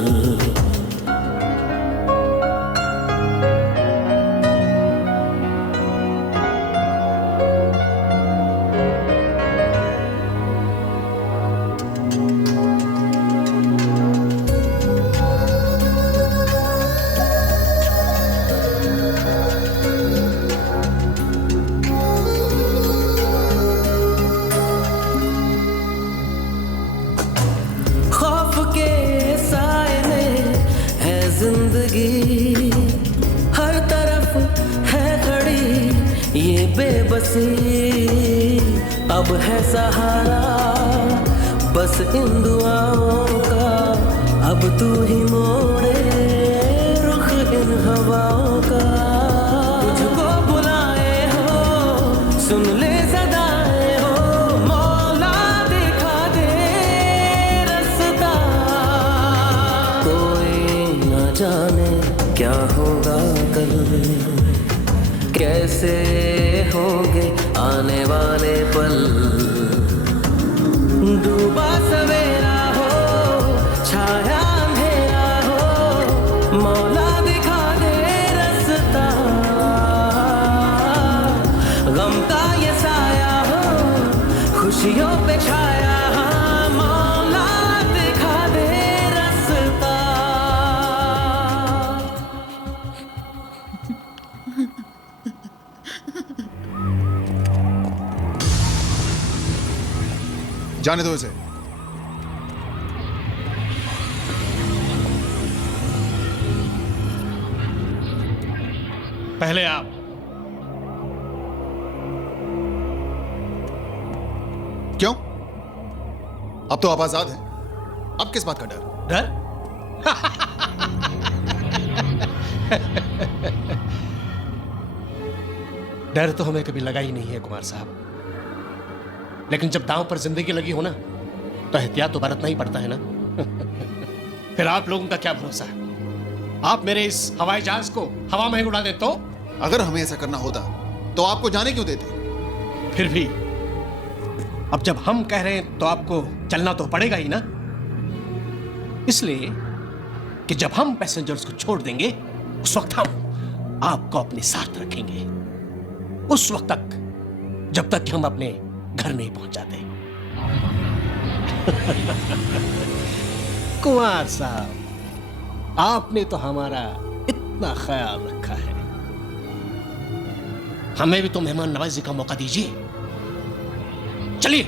खौफ के साए में है जिंदगी, हर तरफ है खड़ी ये बेबसी, अब है सहारा बस इन दुआओं का, अब तू ही मोड़े रुख इन हवाओं का। तुझको बुलाए हो, सुन ले सदाएं हो, मौला दिखा दे रास्ता। कोई न जाने क्या होगा कल, कैसे होंगे आने वाले पल। डूबा सवेरा हो, छाया अंधेरा हो, मौला दिखा दे रास्ता, गम का ये साया हो, खुशियों पे छाया, मौला दिखा दे रास्ता। जाने दो इसे। पहले आप। क्यों? अब तो आप आजाद हैं। अब किस बात का डर? डर? डर तो हमें कभी लगा ही नहीं है कुमार साहब, लेकिन जब दांव पर जिंदगी लगी हो ना, तो एहतियात तो बरतना ही पड़ता है ना। फिर आप लोगों का क्या भरोसा है? आप मेरे इस हवाई जहाज को हवा में उड़ा दें तो अगर हमें ऐसा करना होता तो आपको जाने क्यों देते? फिर भी अब जब हम कह रहे हैं तो आपको चलना तो पड़ेगा ही ना। इसलिए कि जब हम पैसेंजर्स को छोड़ देंगे उस वक्त हम आपको अपने साथ रखेंगे, उस वक्त तक जब तक कि हम अपने घर नहीं पहुंच जाते। कुमार साहब, आपने तो हमारा इतना ख्याल रखा है, हमें भी तो मेहमान नवाजी का मौका दीजिए। चलिए।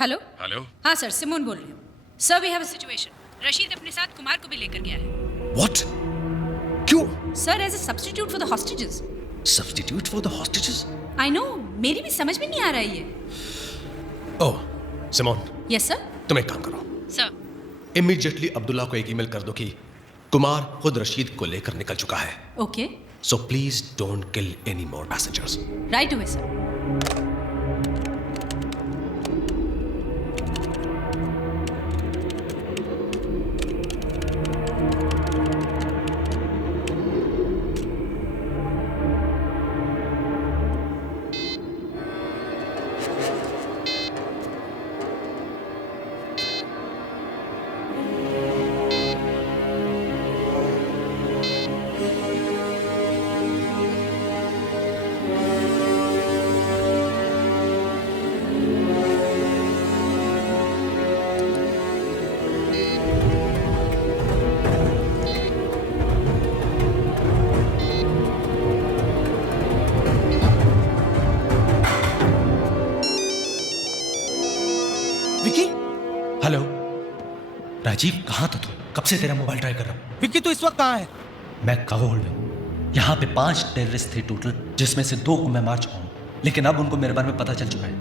Hello hello. हाँ सर, सिमोन बोल रही हूँ। Sir we have a situation. Rashid अपने साथ कुमार को भी लेकर गया है। What? क्यों? Sir as a substitute for the hostages. Substitute for the hostages? I know, मेरी भी समझ में नहीं आ रहा है ये। Oh, Simone, yes sir. तुम एक काम करो, सर। इमीडिएटली अब्दुल्ला को एक ईमेल कर दो कि कुमार खुद रशीद को लेकर निकल चुका है। Okay, so please don't kill any more passengers. Right away sir. Hello Rajiv, कहाँ था तू? कब से तेरा मोबाइल ट्राई कर रहा हूँ। विक्की, तू इस वक्त कहाँ है? मैं काबुल में हूँ। यहाँ पे 5 टेररिस्ट थे टोटल, जिसमें से 2 को मैं मार चुका हूँ, लेकिन अब उनको मेरे बारे में पता चल चुका है।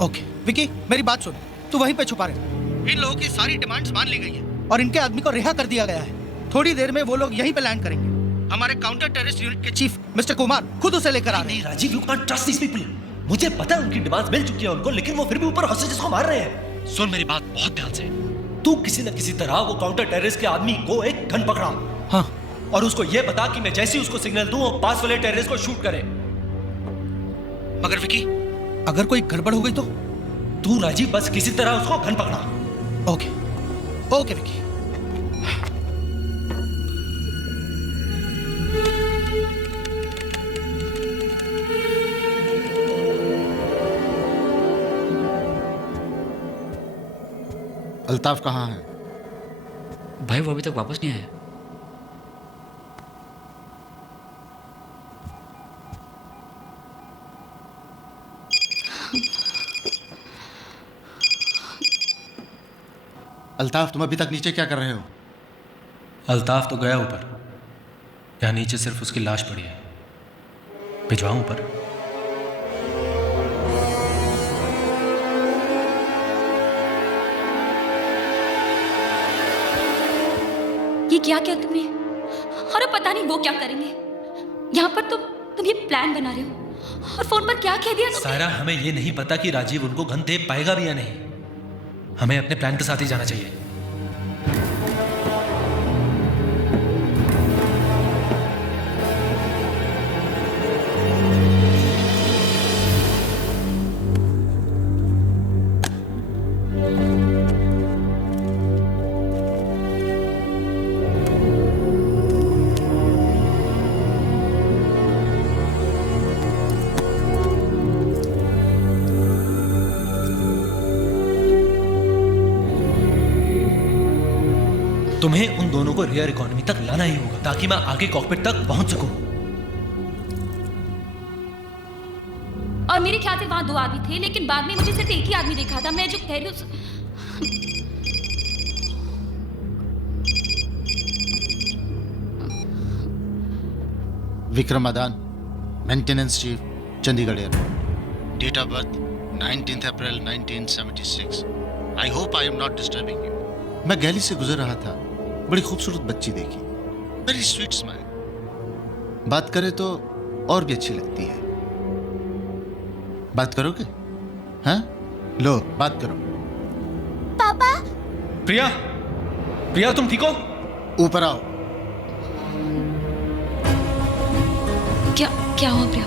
ओके विक्की, मेरी बात सुन, तू वहीं पे छुपा रहे। इन लोगों की सारी डिमांड्स मान ली गई है और इनके आदमी को रिहा कर दिया गया है। थोड़ी देर में वो लोग यहीं पे लैंड करेंगे। हमारे काउंटर टेररिस्ट यूनिट के चीफ मिस्टर कुमार खुद उसे लेकर आ रहे हैं। Rajiv, you can't trust these people. मुझे पता है उनकी डिमांड्स मिल चुकी है उनको, लेकिन वो फिर भी ऊपर हॉस्टेजेस को मार रहे हैं। सुन मेरी बात बहुत ध्यान से, तू किसी न किसी तरह वो काउंटर टेररिस्ट के आदमी को एक गन पकड़ा। हाँ। और उसको ये बता कि मैं जैसे ही उसको सिग्नल दूं वो पास वाले टेररिस्ट को शूट करे। मगर विकी, अगर कोई गड़बड़ हो गई तो? तू राजीव बस किसी तरह उसको गन पकड़ा। Okay okay Vicky. अल्ताफ कहाँ है? भाई वो अभी तक वापस नहीं आया। अल्ताफ, तुम अभी तक नीचे क्या कर रहे हो? अल्ताफ तो गया ऊपर, यहाँ नीचे सिर्फ उसकी लाश पड़ी है। भिजवाऊं ऊपर? ये क्या किया तुमने? और अब पता नहीं वो क्या करेंगे। यहाँ पर तुम ये प्लान बना रहे हो और फोन पर क्या कह दिया तुमने? सारा, हमें ये नहीं पता कि राजीव उनको गन दे पाएगा भी या नहीं। हमें अपने प्लान के साथ ही जाना चाहिए। तुम्हें उन दोनों को रियर इकोनॉमी तक लाना ही होगा ताकि मैं आगे कॉकपिट तक पहुंच सकूं। और मेरे ख्याल से वहां 2 आदमी थे, लेकिन बाद में मुझे सिर्फ एक ही आदमी दिखा था। मैं जो कह रही हूँ Vikram Madan, maintenance chief, Chandigarh airport. Date of birth 19 April 1976। I hope I am not disturbing you. मैं गैली से गुजर रहा था, बड़ी खूबसूरत बच्ची देखी, वेरी स्वीट स्माइल, बात करे तो और भी अच्छी लगती है। बात करोगे? हाँ, लो बात करो। पापा। प्रिया, प्रिया तुम ठीक हो? ऊपर आओ। क्या हुआ Priya?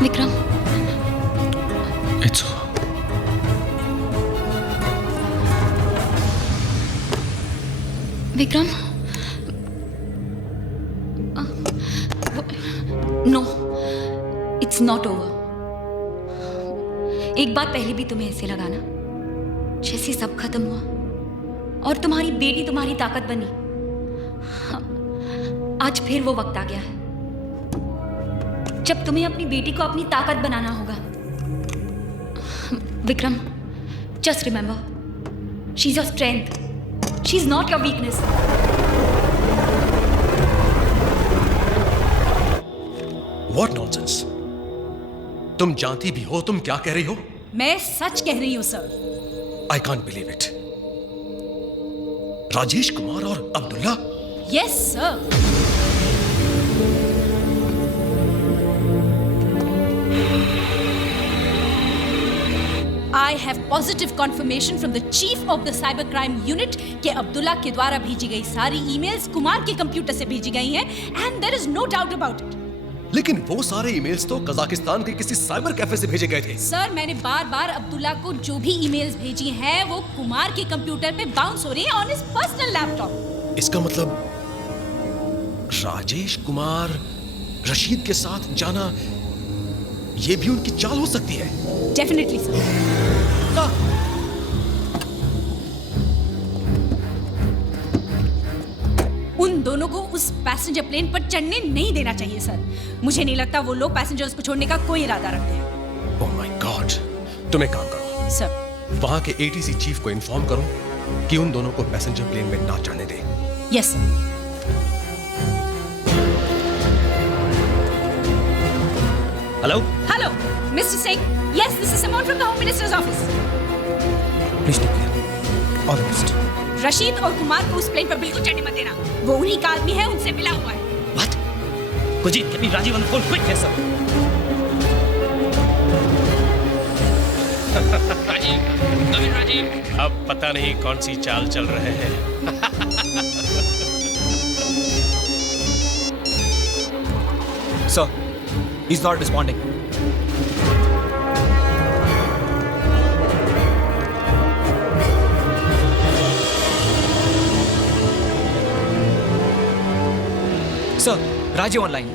Vikram. It's Vikram. No, it's not over. एक बात पहले भी तुम्हें ऐसे लगा ना, जैसे सब खत्म हुआ और तुम्हारी बेटी तुम्हारी ताकत बनी। आज फिर वो वक्त आ गया है जब तुम्हें अपनी बेटी को अपनी ताकत बनाना होगा। Vikram, just remember, she is your strength, she is not your weakness. What nonsense? तुम जानती भी हो तुम क्या कह रही हो? मैं सच कह रही हूं sir. I can't believe it. Rajesh Kumar और Abdullah? Yes sir. I have positive confirmation from the chief of the cybercrime unit कि अब्दुल्ला के द्वारा भेजी गई सारी ईमेल्स कुमार के कंप्यूटर से भेजी गई हैं and there is no doubt about it. लेकिन वो सारे ईमेल्स तो कजाकिस्तान के किसी साइबर कैफे से भेजे गए थे। सर, मैंने बार-बार अब्दुल्ला को जो भी ईमेल्स भेजी हैं वो कुमार के कंप्यूटर पे बाउंस हो रही हैं ऑन हिज पर्सनल लैपटॉप। इसका मतलब राजेश कुमार रशीद के साथ जाना ये भी उनकी चाल हो सकती है। Definitely sir. उन दोनों को उस पैसेंजर प्लेन पर चढ़ने नहीं देना चाहिए सर। मुझे नहीं लगता वो लोग पैसेंजर्स को छोड़ने का कोई इरादा रखते हैं। ओह माय गॉड, तुम एक काम करो सर, वहां के एटीसी चीफ को इन्फॉर्म करो कि उन दोनों को पैसेंजर प्लेन में ना चढ़ने दे। Yes sir. Hello hello mister Singh, yes this is Simone from the home minister's office. Please take care, all the best. Rashid और कुमार को उस प्लेन पर बिल्कुल चढ़ने मत देना, वो उन्हीं का आदमी है, उनसे मिला हुआ है। What? Kuljeet, get me Rajiv on the phone quick. Yes sir. Rajiv, Naveen Rajiv. अब पता नहीं कौन सी चाल चल रहे हैं। Sir, he's not responding. Sir, Rajiv online.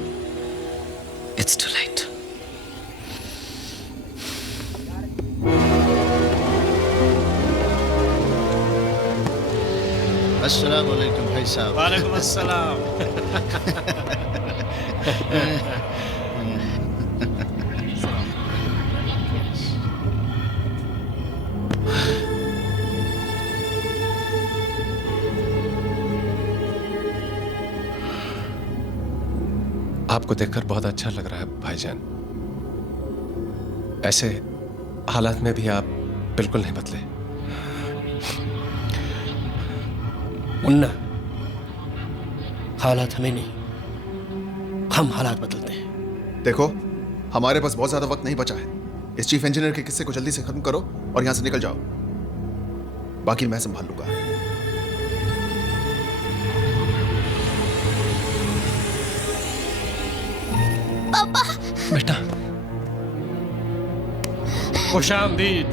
It's too late. अस्सलाम वालेकुम भाई साहब। वालेकुम अस्सलाम। आपको देखकर बहुत अच्छा लग रहा है भाईजान। ऐसे हालात में भी आप बिल्कुल नहीं बदले। मुन्ना, हालात हमें नहीं, हम हालात बदलते हैं। देखो, हमारे पास बहुत ज्यादा वक्त नहीं बचा है। इस चीफ इंजीनियर के किस्से को जल्दी से खत्म करो और यहां से निकल जाओ, बाकी मैं संभाल लूंगा। पापा। बेटा। खुशामदीद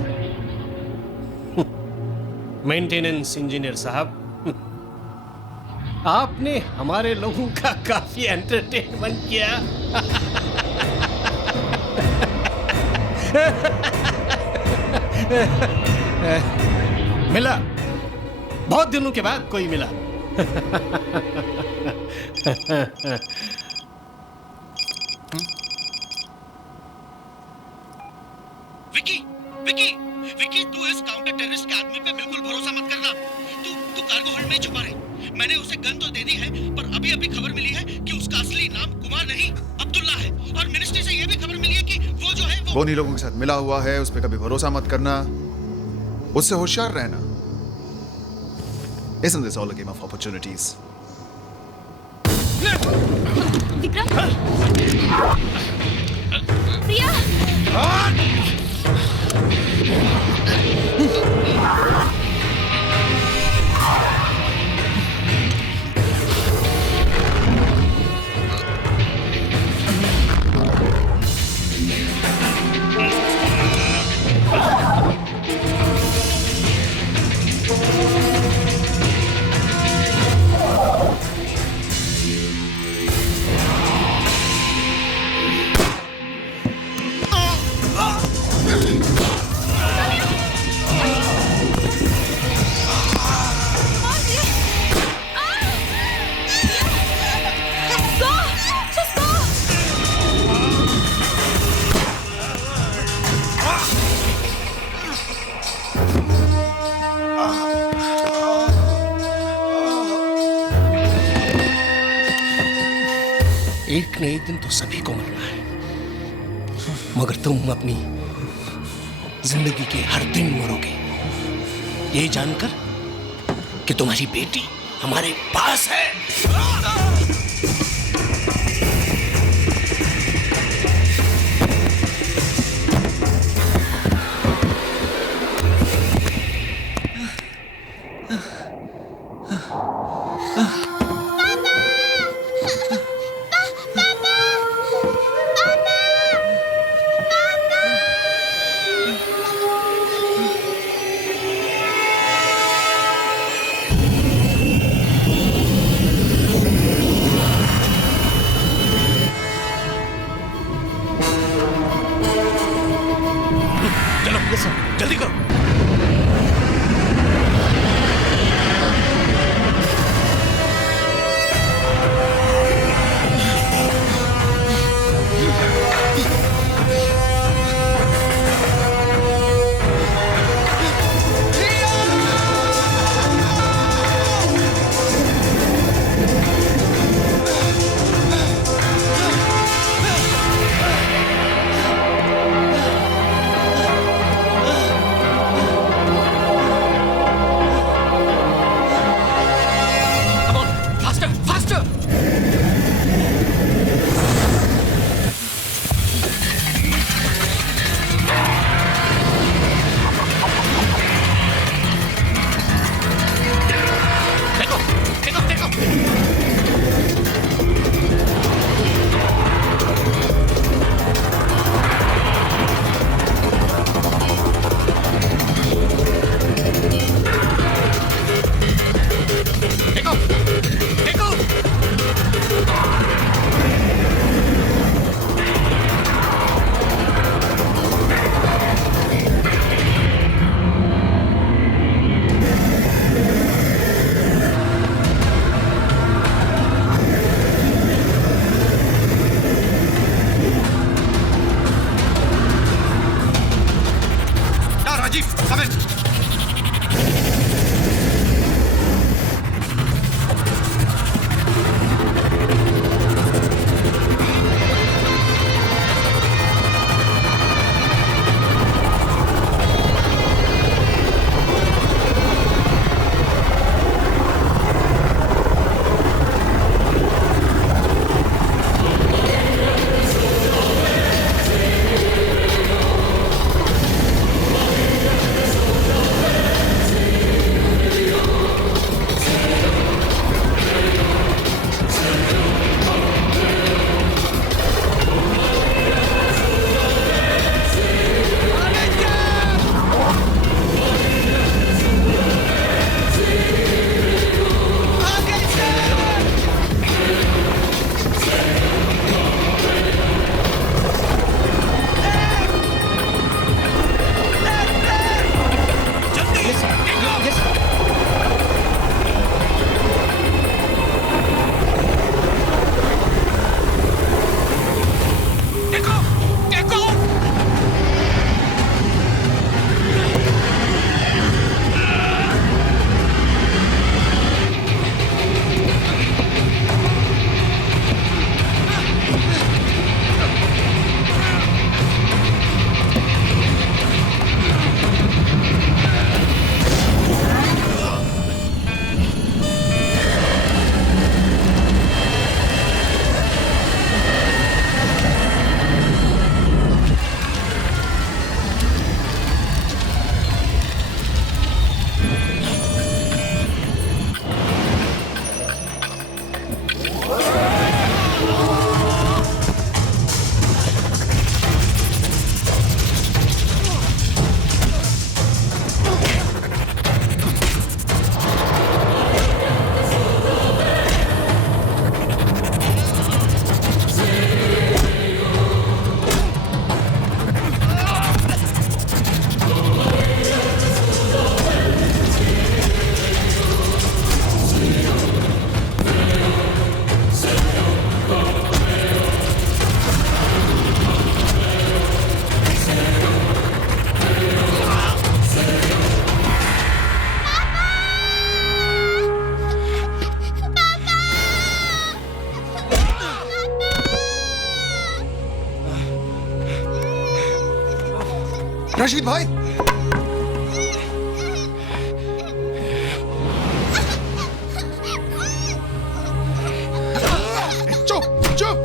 मेंटेनेंस इंजीनियर साहब। आपने हमारे लोगों का काफी एंटरटेनमेंट किया। मिला, बहुत दिनों के बाद कोई मिला। विकी, विकी, विकी, तू इस काउंटर टेररिस्ट के आदमी पे बिल्कुल भरोसा मत करना। तू कार्गो होल्ड में छुपा रहे। मैंने उसे गन तो दे दी है, पर अभी अभी खबर मिली है कि उसका असली नाम कुमार नहीं अब्दुल्ला है, और मिनिस्ट्री से यह भी खबर मिली है कि वो जो है वो उन्हीं लोगों के साथ मिला हुआ है, उस पर कभी भरोसा मत करना, उससे होशियार रहना। Isn't this all a game of opportunities? Vikram प्रिया एक न एक दिन तो सभी को मरना है, मगर तुम अपनी जिंदगी के हर दिन मरोगे ये जानकर कि तुम्हारी बेटी हमारे पास है। जल्दी करो। रशीद भाई, चुप चुप।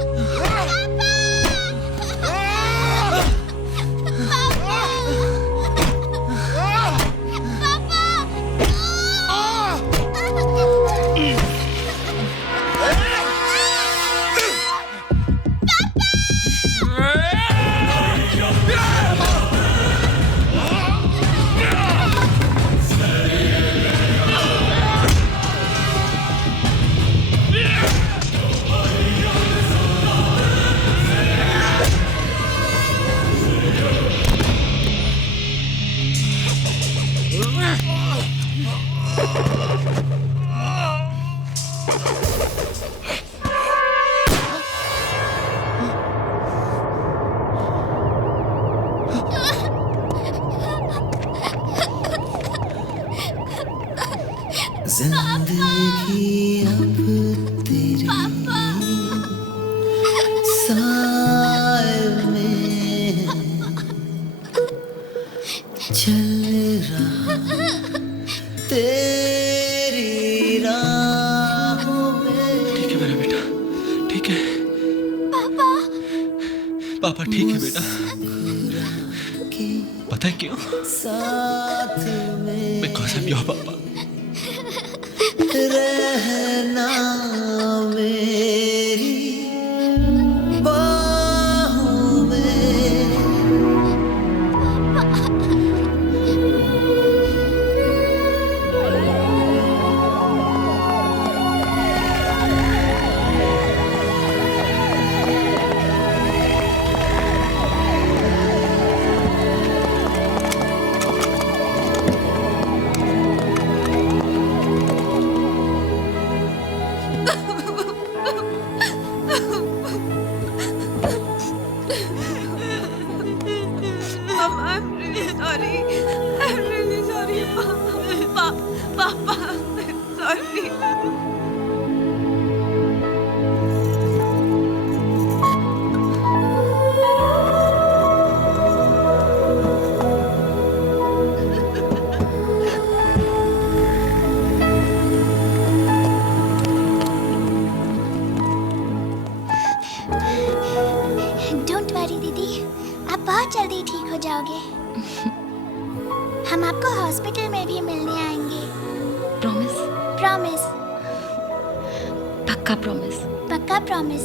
जिंदगी अब तेरे साए में चल रहा तेरी राहों में। ठीक है मेरा बेटा, ठीक है पापा। पापा ठीक है बेटा। पता है क्यों? साथ में बिकॉज़ आई एम योर पापा। रहना मेरी बाहों में। I'm really sorry. I'm really sorry, Papa. Sorry. Don't worry दीदी, आप बहुत जल्दी ठीक हो जाओगे। हम आपको हॉस्पिटल में भी मिलने आएंगे। प्रॉमिस? प्रॉमिस। पक्का प्रॉमिस? पक्का प्रॉमिस।